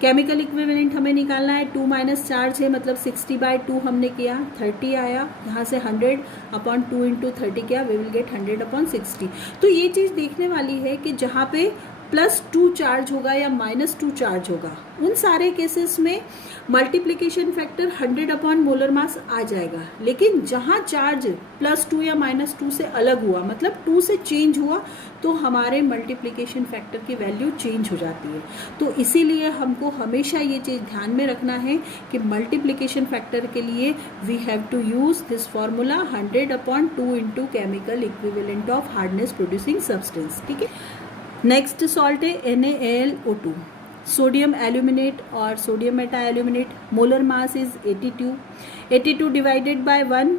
केमिकल इक्विवेलेंट हमें निकालना है, 2 - चार्ज है मतलब 60/2 हमने किया, 30 आया। यहाँ से 100/2 इंटू 30 किया, वी विल गेट 100/60। तो ये चीज़ देखने वाली है कि जहाँ पे +2 चार्ज होगा या -2 चार्ज होगा, उन सारे केसेस में मल्टीप्लिकेशन फैक्टर 100/मोलर मास आ जाएगा। लेकिन जहाँ चार्ज +2 या -2 से अलग हुआ, मतलब 2 से चेंज हुआ, तो हमारे मल्टीप्लिकेशन फैक्टर की वैल्यू चेंज हो जाती है। तो इसीलिए हमको हमेशा ये चीज़ ध्यान में रखना है कि मल्टीप्लिकेशन फैक्टर के लिए we have to use this formula 100/2 into chemical equivalent of hardness producing substance. ठीक है। नेक्स्ट सॉल्ट है NaLO2, सोडियम एल्यूमिनेट और sodium meta aluminate. Molar mass is 82 divided by 1,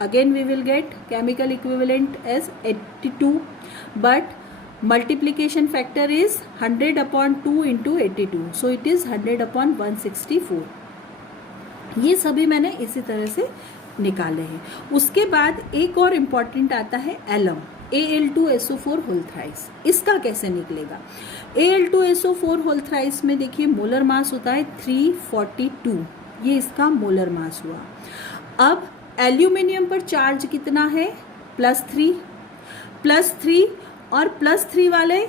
again we will get chemical equivalent as 82, but multiplication factor is 100/2 into 82, so it is 100/164। ये सभी मैंने इसी तरह से निकाले हैं। उसके बाद एक और इम्पॉर्टेंट आता है एलम, Al2SO4 होल थ्राइस। इसका कैसे निकलेगा? Al2SO4 होल थ्राइस में देखिए मोलर मास होता है 342, ये इसका मोलर मास हुआ। अब एल्यूमिनियम पर चार्ज कितना है +3 और +3 वाले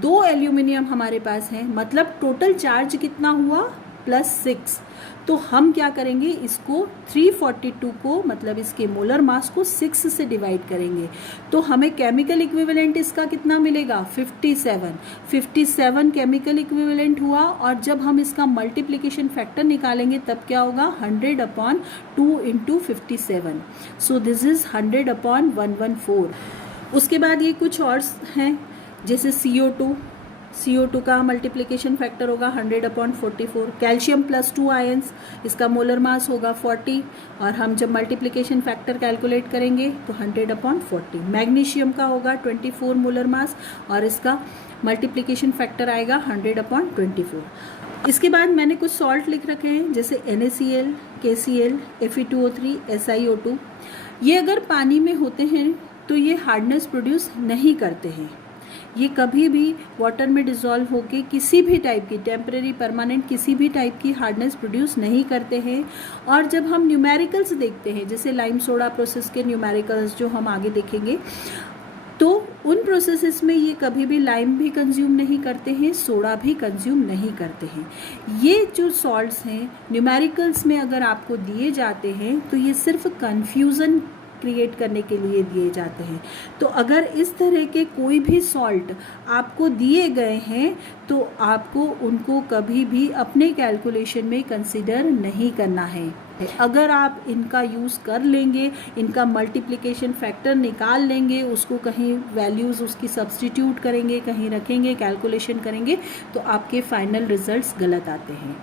2 एल्यूमिनियम हमारे पास हैं, मतलब टोटल चार्ज कितना हुआ +6। तो हम क्या करेंगे, इसको 342 को मतलब इसके मोलर मास को 6 से डिवाइड करेंगे, तो हमें केमिकल इक्विवेलेंट इसका कितना मिलेगा 57 केमिकल इक्विवेलेंट हुआ। और जब हम इसका मल्टीप्लिकेशन फैक्टर निकालेंगे तब क्या होगा 100/2 इंटू 57, सो दिस इज 100/114। उसके बाद ये कुछ और हैं, जैसे CO2 का मल्टीप्लिकेशन फैक्टर होगा 100/44। कैल्शियम +2 आयंस, इसका मोलर मास होगा 40, और हम जब मल्टीप्लिकेशन फैक्टर कैलकुलेट करेंगे तो 100/40। मैग्नीशियम का होगा 24 मोलर मास और इसका मल्टीप्लिकेशन फैक्टर आएगा 100/24। इसके बाद मैंने कुछ सॉल्ट लिख रखे हैं, जैसे NaCl, KCl, Fe2O3, SiO2। ये अगर पानी में होते हैं तो ये हार्डनेस प्रोड्यूस नहीं करते हैं, ये कभी भी वाटर में डिज़ोल्व होके किसी भी टाइप की टेम्परेरी परमानेंट किसी भी टाइप की हार्डनेस प्रोड्यूस नहीं करते हैं। और जब हम न्यूमेरिकल्स देखते हैं, जैसे लाइम सोडा प्रोसेस के न्यूमेरिकल्स जो हम आगे देखेंगे, तो उन प्रोसेसेस में ये कभी भी लाइम भी कंज्यूम नहीं करते हैं, सोडा भी कंज्यूम नहीं करते हैं। ये जो सॉल्ट्स हैं न्यूमेरिकल्स में अगर आपको दिए जाते हैं तो ये सिर्फ कन्फ्यूज़न क्रिएट करने के लिए दिए जाते हैं। तो अगर इस तरह के कोई भी सॉल्ट आपको दिए गए हैं तो आपको उनको कभी भी अपने कैलकुलेशन में कंसिडर नहीं करना है। अगर आप इनका यूज़ कर लेंगे, इनका मल्टीप्लिकेशन फैक्टर निकाल लेंगे, उसको कहीं वैल्यूज़ उसकी सब्स्टिट्यूट करेंगे, कहीं रखेंगे, कैलकुलेशन करेंगे, तो आपके फाइनल रिजल्ट्स गलत आते हैं।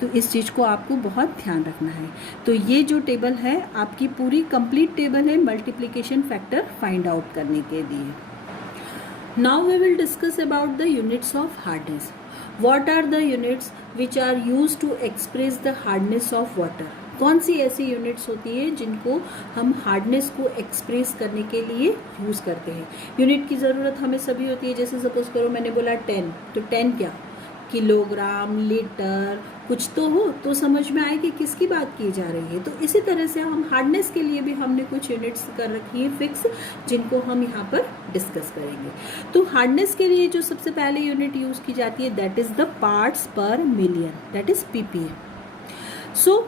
तो इस चीज़ को आपको बहुत ध्यान रखना है। तो ये जो टेबल है आपकी पूरी कंप्लीट टेबल है मल्टीप्लिकेशन फैक्टर फाइंड आउट करने के लिए। Now we will discuss about the units of hardness. What are the units which are used to express the hardness of water. कौन सी ऐसी यूनिट्स होती है जिनको हम हार्डनेस को एक्सप्रेस करने के लिए यूज़ करते हैं। यूनिट की ज़रूरत हमें सभी होती है। जैसे सपोज करो मैंने बोला 10, तो 10 क्या, किलोग्राम, लीटर, कुछ तो हो तो समझ में आए कि किसकी बात की जा रही है। तो इसी तरह से हम हार्डनेस के लिए भी हमने कुछ यूनिट्स कर रखी है फिक्स, जिनको हम यहाँ पर डिस्कस करेंगे। तो हार्डनेस के लिए जो सबसे पहले यूनिट यूज़ की जाती है दैट इज़ द पार्ट्स पर million, that is ppm। So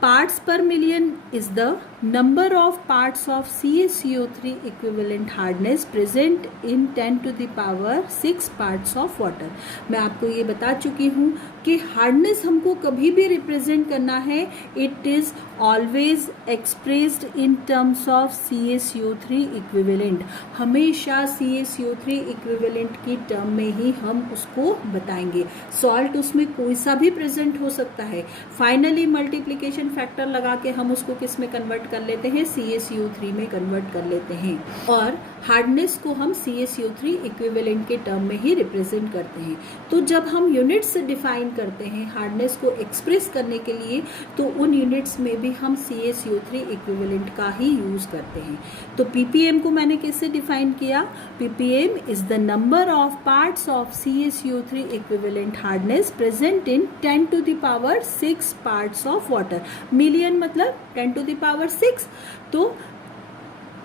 parts per million is the number of parts of CaCO3 equivalent hardness present in 10 to the power 6 parts of water। मैं आपको ये बता चुकी हूँ कि हार्डनेस हमको कभी भी रिप्रेजेंट करना है, it is always expressed in terms of CaCO3 equivalent. हमेशा CaCO3 इक्विवेलेंट की टर्म में ही हम उसको बताएंगे। सॉल्ट उसमें कोई सा भी प्रेजेंट हो सकता है। फाइनली मल्टीप्लिकेशन फैक्टर लगा के हम उसको किस में कन्वर्ट कर लेते हैं, CaCO3 में कन्वर्ट कर लेते हैं। और हार्डनेस को हम CaCO3 इक्विवेलेंट के टर्म में ही रिप्रेजेंट करते हैं। तो जब हम यूनिट्स डिफाइन करते हैं हार्डनेस को एक्सप्रेस करने के लिए, तो उन यूनिट्स में भी हम CaCO3 इक्विवेलेंट का ही यूज़ करते हैं। तो ppm को मैंने कैसे डिफाइन किया, ppm is the number of parts of CaCO3 equivalent hardness present in 10 to the power 6 parts of water. Million मतलब 10 to the power 6। तो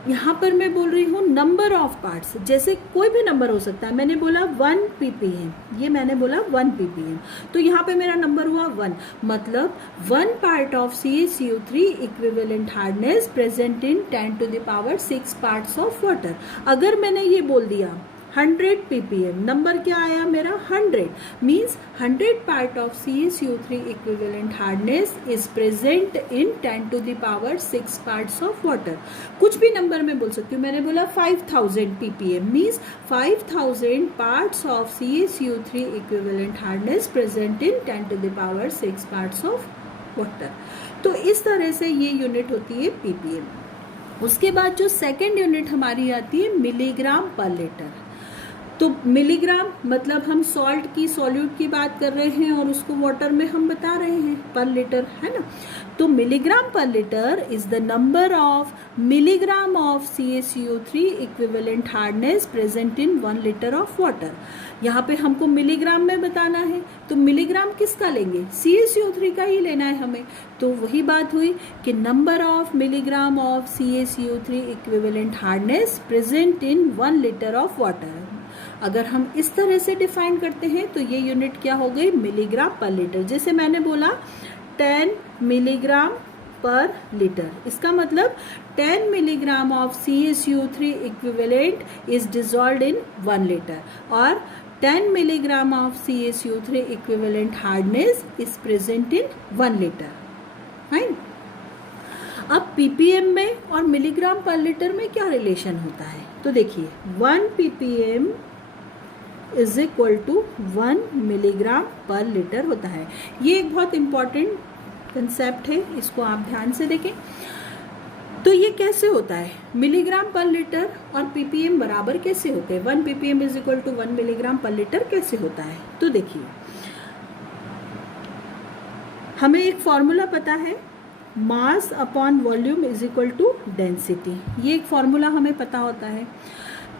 यहाँ पर मैं बोल रही हूँ नंबर ऑफ पार्ट्स, जैसे कोई भी नंबर हो सकता है। मैंने बोला 1 ppm, ये मैंने बोला 1 ppm, तो यहाँ पे मेरा नंबर हुआ 1, मतलब 1 part of CaCO3 equivalent hardness present in 10 to the power 6 parts of water. अगर मैंने ये बोल दिया 100 ppm, नंबर क्या आया मेरा 100, means 100 part of CaCO3 equivalent hardness is present in 10 to the power 6 parts of water. कुछ भी नंबर मैं बोल सकती हूँ। मैंने बोला 5000 ppm, means 5000 parts of CaCO3 equivalent hardness present in 10 to the power 6 parts of water. तो इस तरह से ये यूनिट होती है ppm। उसके बाद जो सेकेंड यूनिट हमारी आती है मिलीग्राम पर लीटर। तो मिलीग्राम मतलब हम सॉल्ट की सॉल्यूट की बात कर रहे हैं और उसको वाटर में हम बता रहे हैं पर लीटर, है ना। तो milligram per litre is the number of milligram of CaCO3 equivalent hardness present in 1 litre of water. यहाँ पे हमको मिलीग्राम में बताना है, तो मिलीग्राम किसका लेंगे, CaCO3 का ही लेना है हमें। तो वही बात हुई कि number of milligram of CaCO3 equivalent hardness present in 1 litre of water. अगर हम इस तरह से डिफाइन करते हैं तो ये यूनिट क्या हो गई, मिलीग्राम पर लीटर। जैसे मैंने बोला 10 मिलीग्राम पर लीटर, इसका मतलब 10 milligram of CaCO3 equivalent is dissolved in 1 litre और 10 milligram of CaCO3 equivalent hardness is present in 1 litre. Fine. अब ppm में और मिलीग्राम पर लीटर में क्या रिलेशन होता है, तो देखिए 1 ppm is equal to 1 milligram per litre होता है। ये एक बहुत इंपॉर्टेंट कंसेप्ट है, इसको आप ध्यान से देखें। तो ये कैसे होता है, मिलीग्राम पर लीटर और ppm बराबर कैसे होते हैं, 1 ppm is equal to 1 milligram per litre कैसे होता है। तो देखिए हमें एक फॉर्मूला पता है, mass upon volume is equal to density. ये एक फॉर्मूला हमें पता होता है।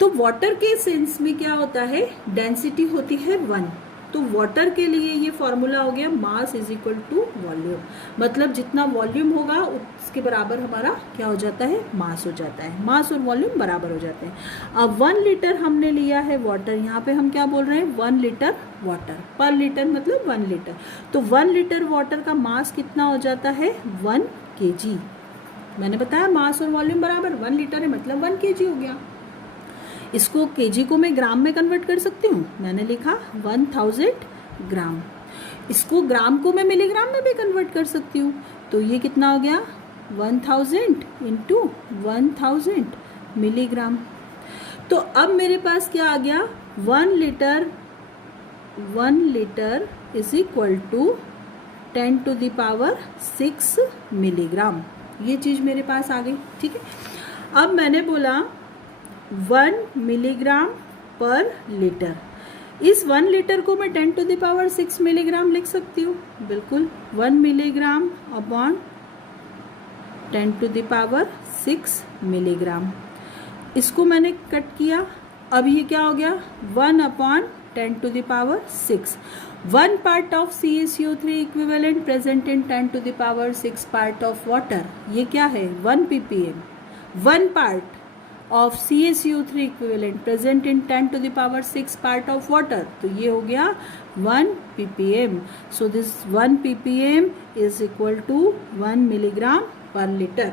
तो वाटर के सेंस में क्या होता है, डेंसिटी होती है 1। तो वाटर के लिए ये फॉर्मूला हो गया mass is equal to volume, मतलब जितना वॉल्यूम होगा उसके बराबर हमारा क्या हो जाता है, मास हो जाता है। मास और वॉल्यूम बराबर हो जाते हैं। अब 1 लीटर हमने लिया है वाटर, यहाँ पे हम क्या बोल रहे हैं, 1 लीटर वाटर, पर लीटर मतलब 1 लीटर। तो 1 लीटर वाटर का मास कितना हो जाता है, 1 kg। मैंने बताया मास और वॉल्यूम बराबर, 1 लीटर है मतलब 1 kg हो गया। इसको केजी को मैं ग्राम में कन्वर्ट कर सकती हूँ, मैंने लिखा 1000 ग्राम। इसको ग्राम को मैं मिलीग्राम में भी कन्वर्ट कर सकती हूँ, तो ये कितना हो गया, 1000 इंटू 1000 मिलीग्राम। तो अब मेरे पास क्या आ गया, 1 litre is equal to 10 to the power 6 milligram. ये चीज़ मेरे पास आ गई, ठीक है। अब मैंने बोला 1 मिलीग्राम पर लीटर, इस 1 लीटर को मैं 10 टू द पावर 6 मिलीग्राम लिख सकती हूँ, बिल्कुल 1 milligram upon 10 to the power 6 milligram. इसको मैंने कट किया, अब ये क्या हो गया, 1 upon 10 to the power 6। 1 part of CaCO3 equivalent present in 10 to the power 6 part of water, ये क्या है, 1 ppm। 1 part of CaCO3 equivalent present in 10 to the power 6 part of water, तो ये हो गया 1 ppm। So this 1 ppm is equal to 1 milligram per liter।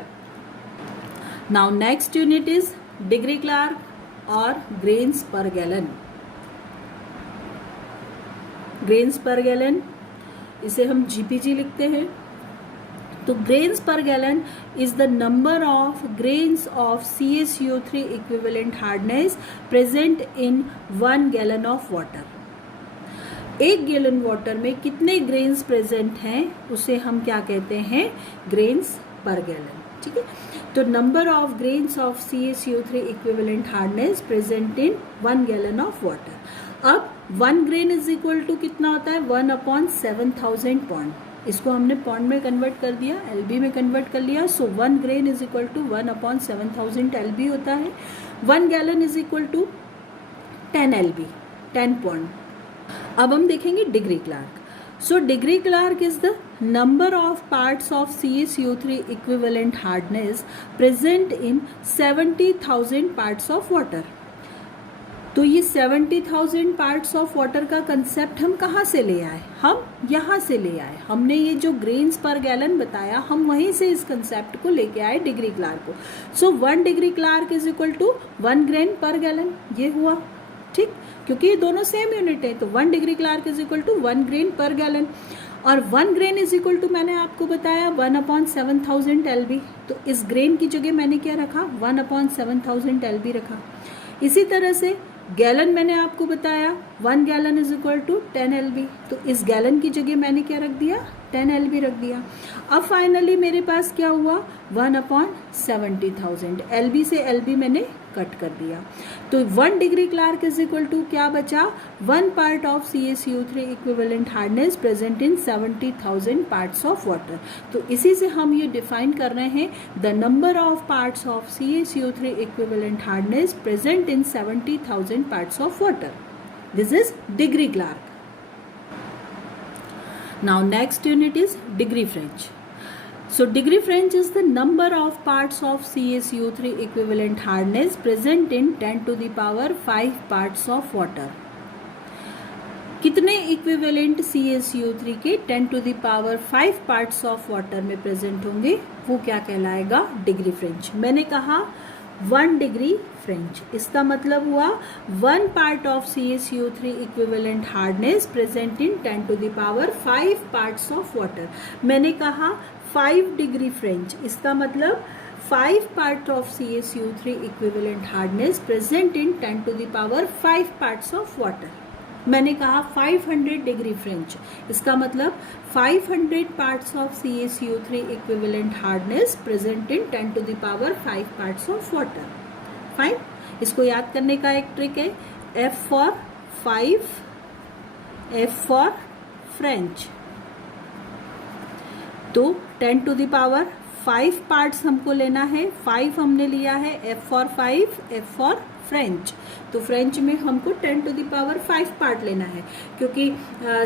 Now next unit is degree Clark और grains per gallon। Grains पर gallon, इसे हम GPG लिखते हैं। तो ग्रेन्स पर gallon is the number of grains of CaCO3 equivalent hardness present in 1 gallon of water. 1 gallon water में कितने ग्रेन्स प्रेजेंट हैं उसे हम क्या कहते हैं, ग्रेन्स पर गैलन, ठीक है। तो number of grains of CaCO3 equivalent hardness present in 1 gallon of water. अब 1 ग्रेन इज इक्वल टू कितना होता है, 1 अपॉन 7000 पॉन्ड। इसको हमने पॉन्ड में कन्वर्ट कर दिया, LB में कन्वर्ट कर लिया। So 1 grain is equal to 1 upon 7000 LB होता है। 1 gallon is equal to 10 LB, 10 pound. अब हम देखेंगे degree Clark. So degree Clark is the number of parts of CaCO3 equivalent hardness present in 70,000 parts of water. तो ये 70,000 parts of water का concept हम कहाँ से ले आए, हम यहाँ से ले आए। हमने ये जो ग्रेन्स पर गैलन बताया, हम वहीं से इस कंसेप्ट को लेके आए डिग्री क्लार्क को। So 1 degree Clark is equal to 1 grain per gallon, ये हुआ, ठीक, क्योंकि ये दोनों सेम यूनिट है। तो 1 degree Clark is equal to 1 grain per gallon. और 1 ग्रेन इज इक्वल टू मैंने आपको बताया 1 अपॉन 7000 LB। तो इस ग्रेन की जगह मैंने क्या रखा, 1 अपॉन 7000 LB रखा। इसी तरह से गैलन मैंने आपको बताया 1 gallon is equal to 10 LB। तो इस गैलन की जगह मैंने क्या रख दिया, 10 LB रख दिया। अब फाइनली मेरे पास क्या हुआ, 1 अपॉन 70,000 LB से LB मैंने कट कर दिया। तो 1 degree Clark is equal to क्या बचा, 1 part of CaCO3 equivalent hardness present in 70,000 parts of water. तो इसी से हम ये डिफाइन कर रहे हैं, the number of parts of CaCO3 equivalent hardness present in 70,000 parts of water. This is degree Clark. Now next unit is degree French. So degree French is the number of parts of CaCO3 equivalent hardness present in 10 to the power 5 parts of water. कितने equivalent CaCO3 के 10 to the power 5 parts of water में present होंगे, वो क्या कहलाएगा, degree French. मैंने कहा 1 degree French, इसका मतलब हुआ 1 part of CaCO3 equivalent hardness present in 10 to the power 5 parts of water. मैंने कहा 5 डिग्री फ्रेंच, इसका मतलब 5 part of CaCO3 equivalent hardness present in 10 to the power 5 parts of water. मैंने कहा 500 डिग्री फ्रेंच, इसका मतलब 500 parts of CaCO3 equivalent hardness present in 10 to the power 5 parts of water. Fine, इसको याद करने का एक ट्रिक है, F for 5, F for French. तो 10 टू द पावर 5 पार्ट्स हमको लेना है, 5 हमने लिया है, F for 5, F for French. तो फ्रेंच में हमको 10 टू द पावर 5 पार्ट लेना है, क्योंकि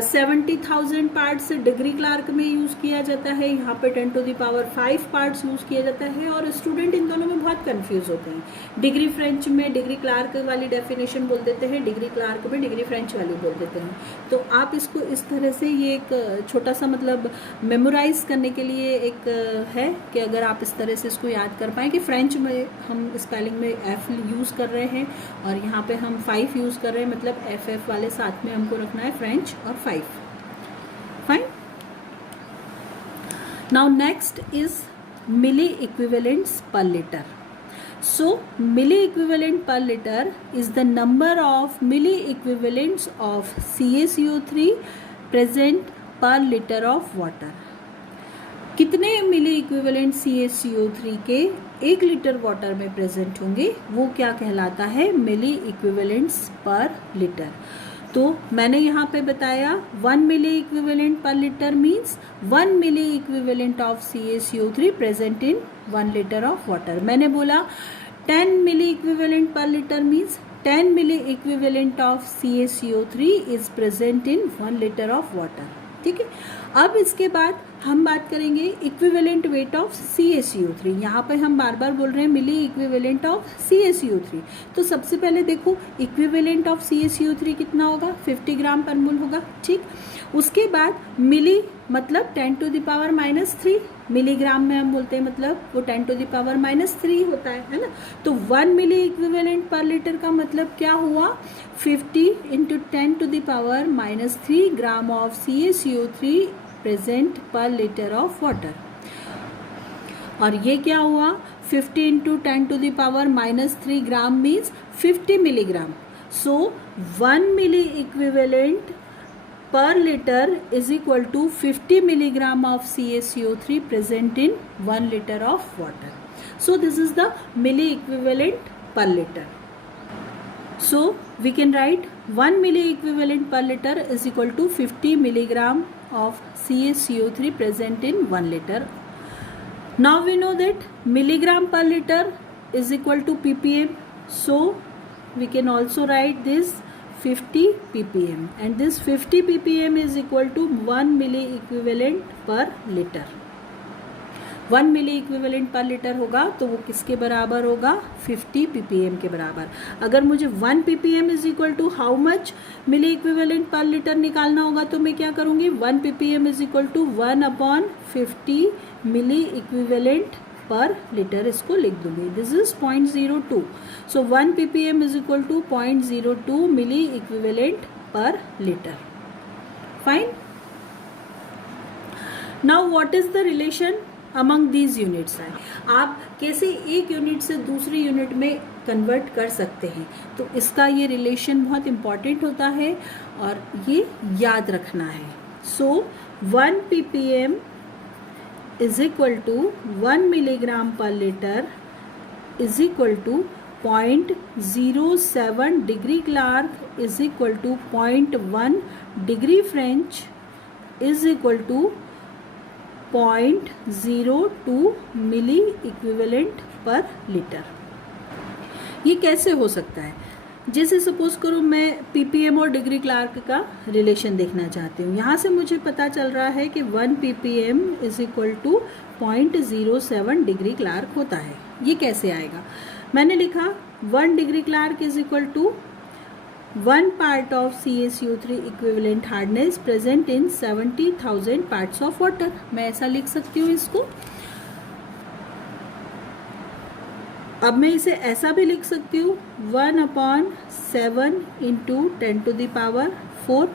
70,000 पार्ट्स डिग्री क्लार्क में यूज़ किया जाता है, यहाँ पे 10 to the power 5 parts use किया जाता है, और स्टूडेंट इन दोनों में बहुत कंफ्यूज होते हैं। डिग्री फ्रेंच में डिग्री क्लार्क वाली डेफिनेशन बोल देते हैं, डिग्री क्लार्क में डिग्री फ्रेंच वाली बोल देते हैं। तो आप इसको इस तरह से, ये एक छोटा सा मतलब मेमोराइज करने के लिए एक है कि अगर आप इस तरह से इसको याद कर पाएँ कि फ्रेंच में हम स्पेलिंग में एफ यूज़ कर रहे हैं और यहाँ पे हम 5 यूज़ कर रहे हैं, मतलब एफ वाले साथ में हमको रखना है फ्रेंच और 5। Fine. Now next is milli equivalents per litre. So milli equivalent per litre is the number of milli equivalents of CaCO3 present per litre of water. कितने मिली इक्विवेलेंट CaCO3 के 1 litre water में present होंगे, वो क्या कहलाता है, मिली equivalents per litre. तो मैंने यहाँ पे बताया 1 milli equivalent per litre means 1 milli equivalent of CaCO3 present in 1 litre of water. मैंने बोला 10 milli equivalent per litre means 10 milli equivalent of CaCO3 is present in 1 litre of water. ठीक है, अब इसके बाद हम बात करेंगे इक्विवेलेंट वेट ऑफ CaCO3। यहाँ पे हम बार बार बोल रहे हैं मिली इक्विवेलेंट ऑफ CaCO3। तो सबसे पहले देखो इक्विवेलेंट ऑफ CaCO3 कितना होगा, 50 ग्राम पर मोल होगा। ठीक, उसके बाद मिली मतलब 10 टू द पावर -3, मिलीग्राम में हम बोलते हैं मतलब वो 10 टू द पावर -3 होता है ना। तो 1 मिली इक्विवेलेंट पर लीटर का मतलब क्या हुआ, 50 into 10 to the power -3 gram of CaCO3 present per litre of water. और ये क्या हुआ, 50 into 10 to the power -3 gram means 50 milligram. So 1 milli equivalent per liter is equal to 50 milligram of CaCO3 present in 1 liter of water. So this is the milli equivalent per liter. So we can write 1 milli equivalent per liter is equal to 50 milligram of CaCO3 present in 1 liter. Now we know that milligram per liter is equal to ppm. So we can also write this 50 ppm and this 50 ppm is equal to 1 milli equivalent per liter। 1 milli equivalent per litre होगा तो वो किसके बराबर होगा, 50 ppm के बराबर। अगर मुझे 1 ppm is equal to how much milli equivalent per litre निकालना होगा तो मैं क्या करूँगी, 1 ppm is equal to 1/50 milli equivalent per litre इसको लिख दूंगी। This is 0.02। So 1 ppm is equal to 0.02 milli equivalent per litre. Fine. Now what is the relation among these units है, आप कैसे एक यूनिट से दूसरी यूनिट में कन्वर्ट कर सकते हैं, तो इसका ये रिलेशन बहुत इम्पॉर्टेंट होता है और ये याद रखना है। सो 1 ppm is equal to 1 milligram per liter is equal to 0.07 degree Clark is equal to 0.1 degree French is equal to 0.02 milli equivalent per litre. ये कैसे हो सकता है, जैसे सपोज करो मैं ppm और डिग्री क्लार्क का रिलेशन देखना चाहती हूँ। यहाँ से मुझे पता चल रहा है कि 1 ppm is equal to 0.07 degree Clark होता है। ये कैसे आएगा, मैंने लिखा 1 degree Clark is equal to 1 part of CaCO3 equivalent hardness present in 70,000 parts of water। मैं ऐसा लिख सकती हूँ इसको। अब मैं इसे ऐसा भी लिख सकती हूँ 1/7 into 10 to the power 4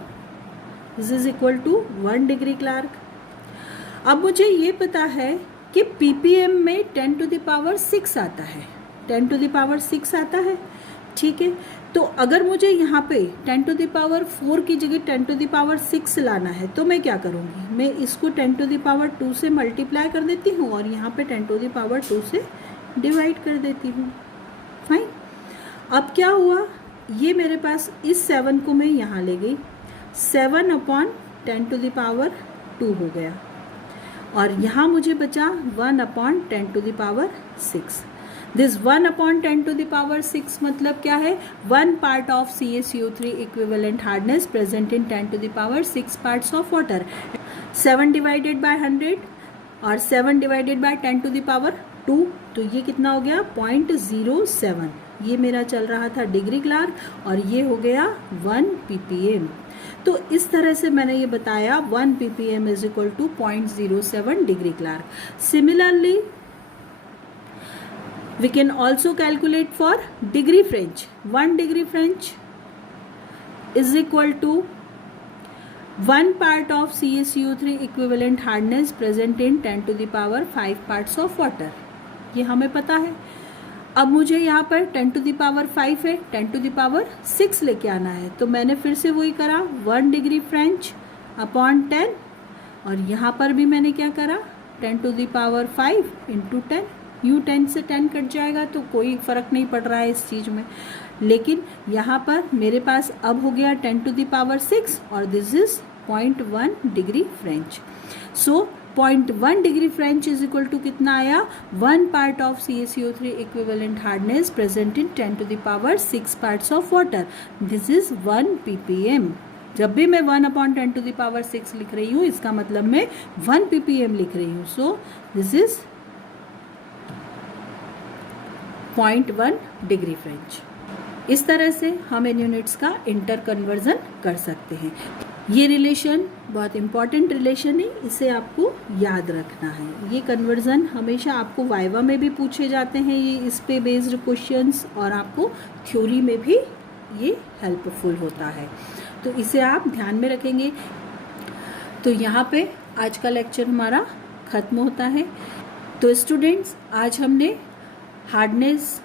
this is equal to 1 degree Clark. अब मुझे ये पता है कि ppm में 10 टू द पावर 6 आता है, 10 टू द पावर 6 आता है। ठीक है, तो अगर मुझे यहाँ पे 10 टू द पावर 4 की जगह 10 टू द पावर 6 लाना है तो मैं क्या करूँगी, मैं इसको 10 टू द पावर 2 से मल्टीप्लाई कर देती हूँ और यहाँ पे 10 टू द पावर 2 से डिवाइड कर देती हूँ। फाइन। अब क्या हुआ, ये मेरे पास इस 7 को मैं यहाँ ले गई, 7/10 टू द पावर 2 हो गया और यहाँ मुझे बचा 1/10 टू द पावर 6। दिस 1/10⁶ मतलब क्या है, 1 part of CaCO3 equivalent hardness present in 10⁶ parts of water. 7 divided by 100 और 7 divided by 10⁻², तो ये कितना हो गया 0.07. ये मेरा चल रहा था डिग्री क्लार्क और ये हो गया 1 ppm. तो इस तरह से मैंने ये बताया 1 ppm is equal to 0.07 degree Clark. Similarly we can also calculate for degree French. 1 degree French is equal to 1 part of CaCO3 equivalent hardness present in 10⁵ parts of water. ये हमें पता है. अब मुझे यहाँ पर 10⁵ है, 10⁶ लेके आना है, तो मैंने फिर से वही करा 1 डिग्री फ्रेंच अपॉन 10 और यहाँ पर भी मैंने क्या करा 10⁵ इंटू 10. यू 10 से 10 कट जाएगा तो कोई फ़र्क नहीं पड़ रहा है इस चीज़ में, लेकिन यहाँ पर मेरे पास अब हो गया 10⁶ और this is 0.1 degree French. So 0.1 degree French is equal to कितना आया 1 part of CaCO3 equivalent hardness present in 10⁶ parts of water. This is 1 ppm. जब भी मैं 1/10⁶ लिख रही हूँ इसका मतलब मैं 1 ppm लिख रही हूँ. सो दिस इज 0.1 डिग्री फ्रेंच. इस तरह से हम इन यूनिट्स का इंटर कन्वर्जन कर सकते हैं. ये रिलेशन बहुत इंपॉर्टेंट रिलेशन है, इसे आपको याद रखना है. ये कन्वर्जन हमेशा आपको वाइवा में भी पूछे जाते हैं, ये इस पे बेस्ड क्वेश्चंस, और आपको थ्योरी में भी ये हेल्पफुल होता है, तो इसे आप ध्यान में रखेंगे. तो यहाँ पे आज का लेक्चर हमारा ख़त्म होता है. तो स्टूडेंट्स, आज हमने हार्डनेस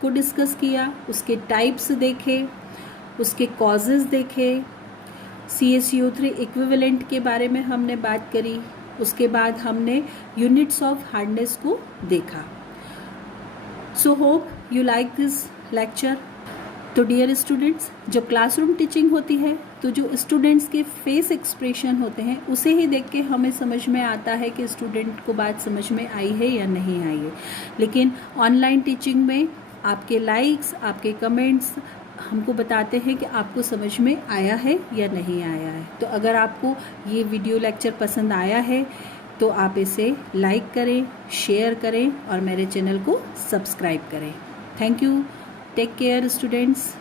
को डिस्कस किया, उसके टाइप्स देखे, उसके कॉजेज़ देखे, CaCO3 इक्विवेलेंट के बारे में हमने बात करी, उसके बाद हमने यूनिट्स ऑफ हार्डनेस को देखा. So hope you like this lecture. तो डियर स्टूडेंट्स, जब क्लासरूम टीचिंग होती है तो जो स्टूडेंट्स के फेस एक्सप्रेशन होते हैं उसे ही देख के हमें समझ में आता है कि स्टूडेंट को बात समझ में आई है या नहीं आई है. लेकिन ऑनलाइन टीचिंग में आपके लाइक्स, आपके कमेंट्स हमको बताते हैं कि आपको समझ में आया है या नहीं आया है. तो अगर आपको ये वीडियो लेक्चर पसंद आया है तो आप इसे लाइक करें, शेयर करें और मेरे चैनल को सब्सक्राइब करें. Thank you. Take care students.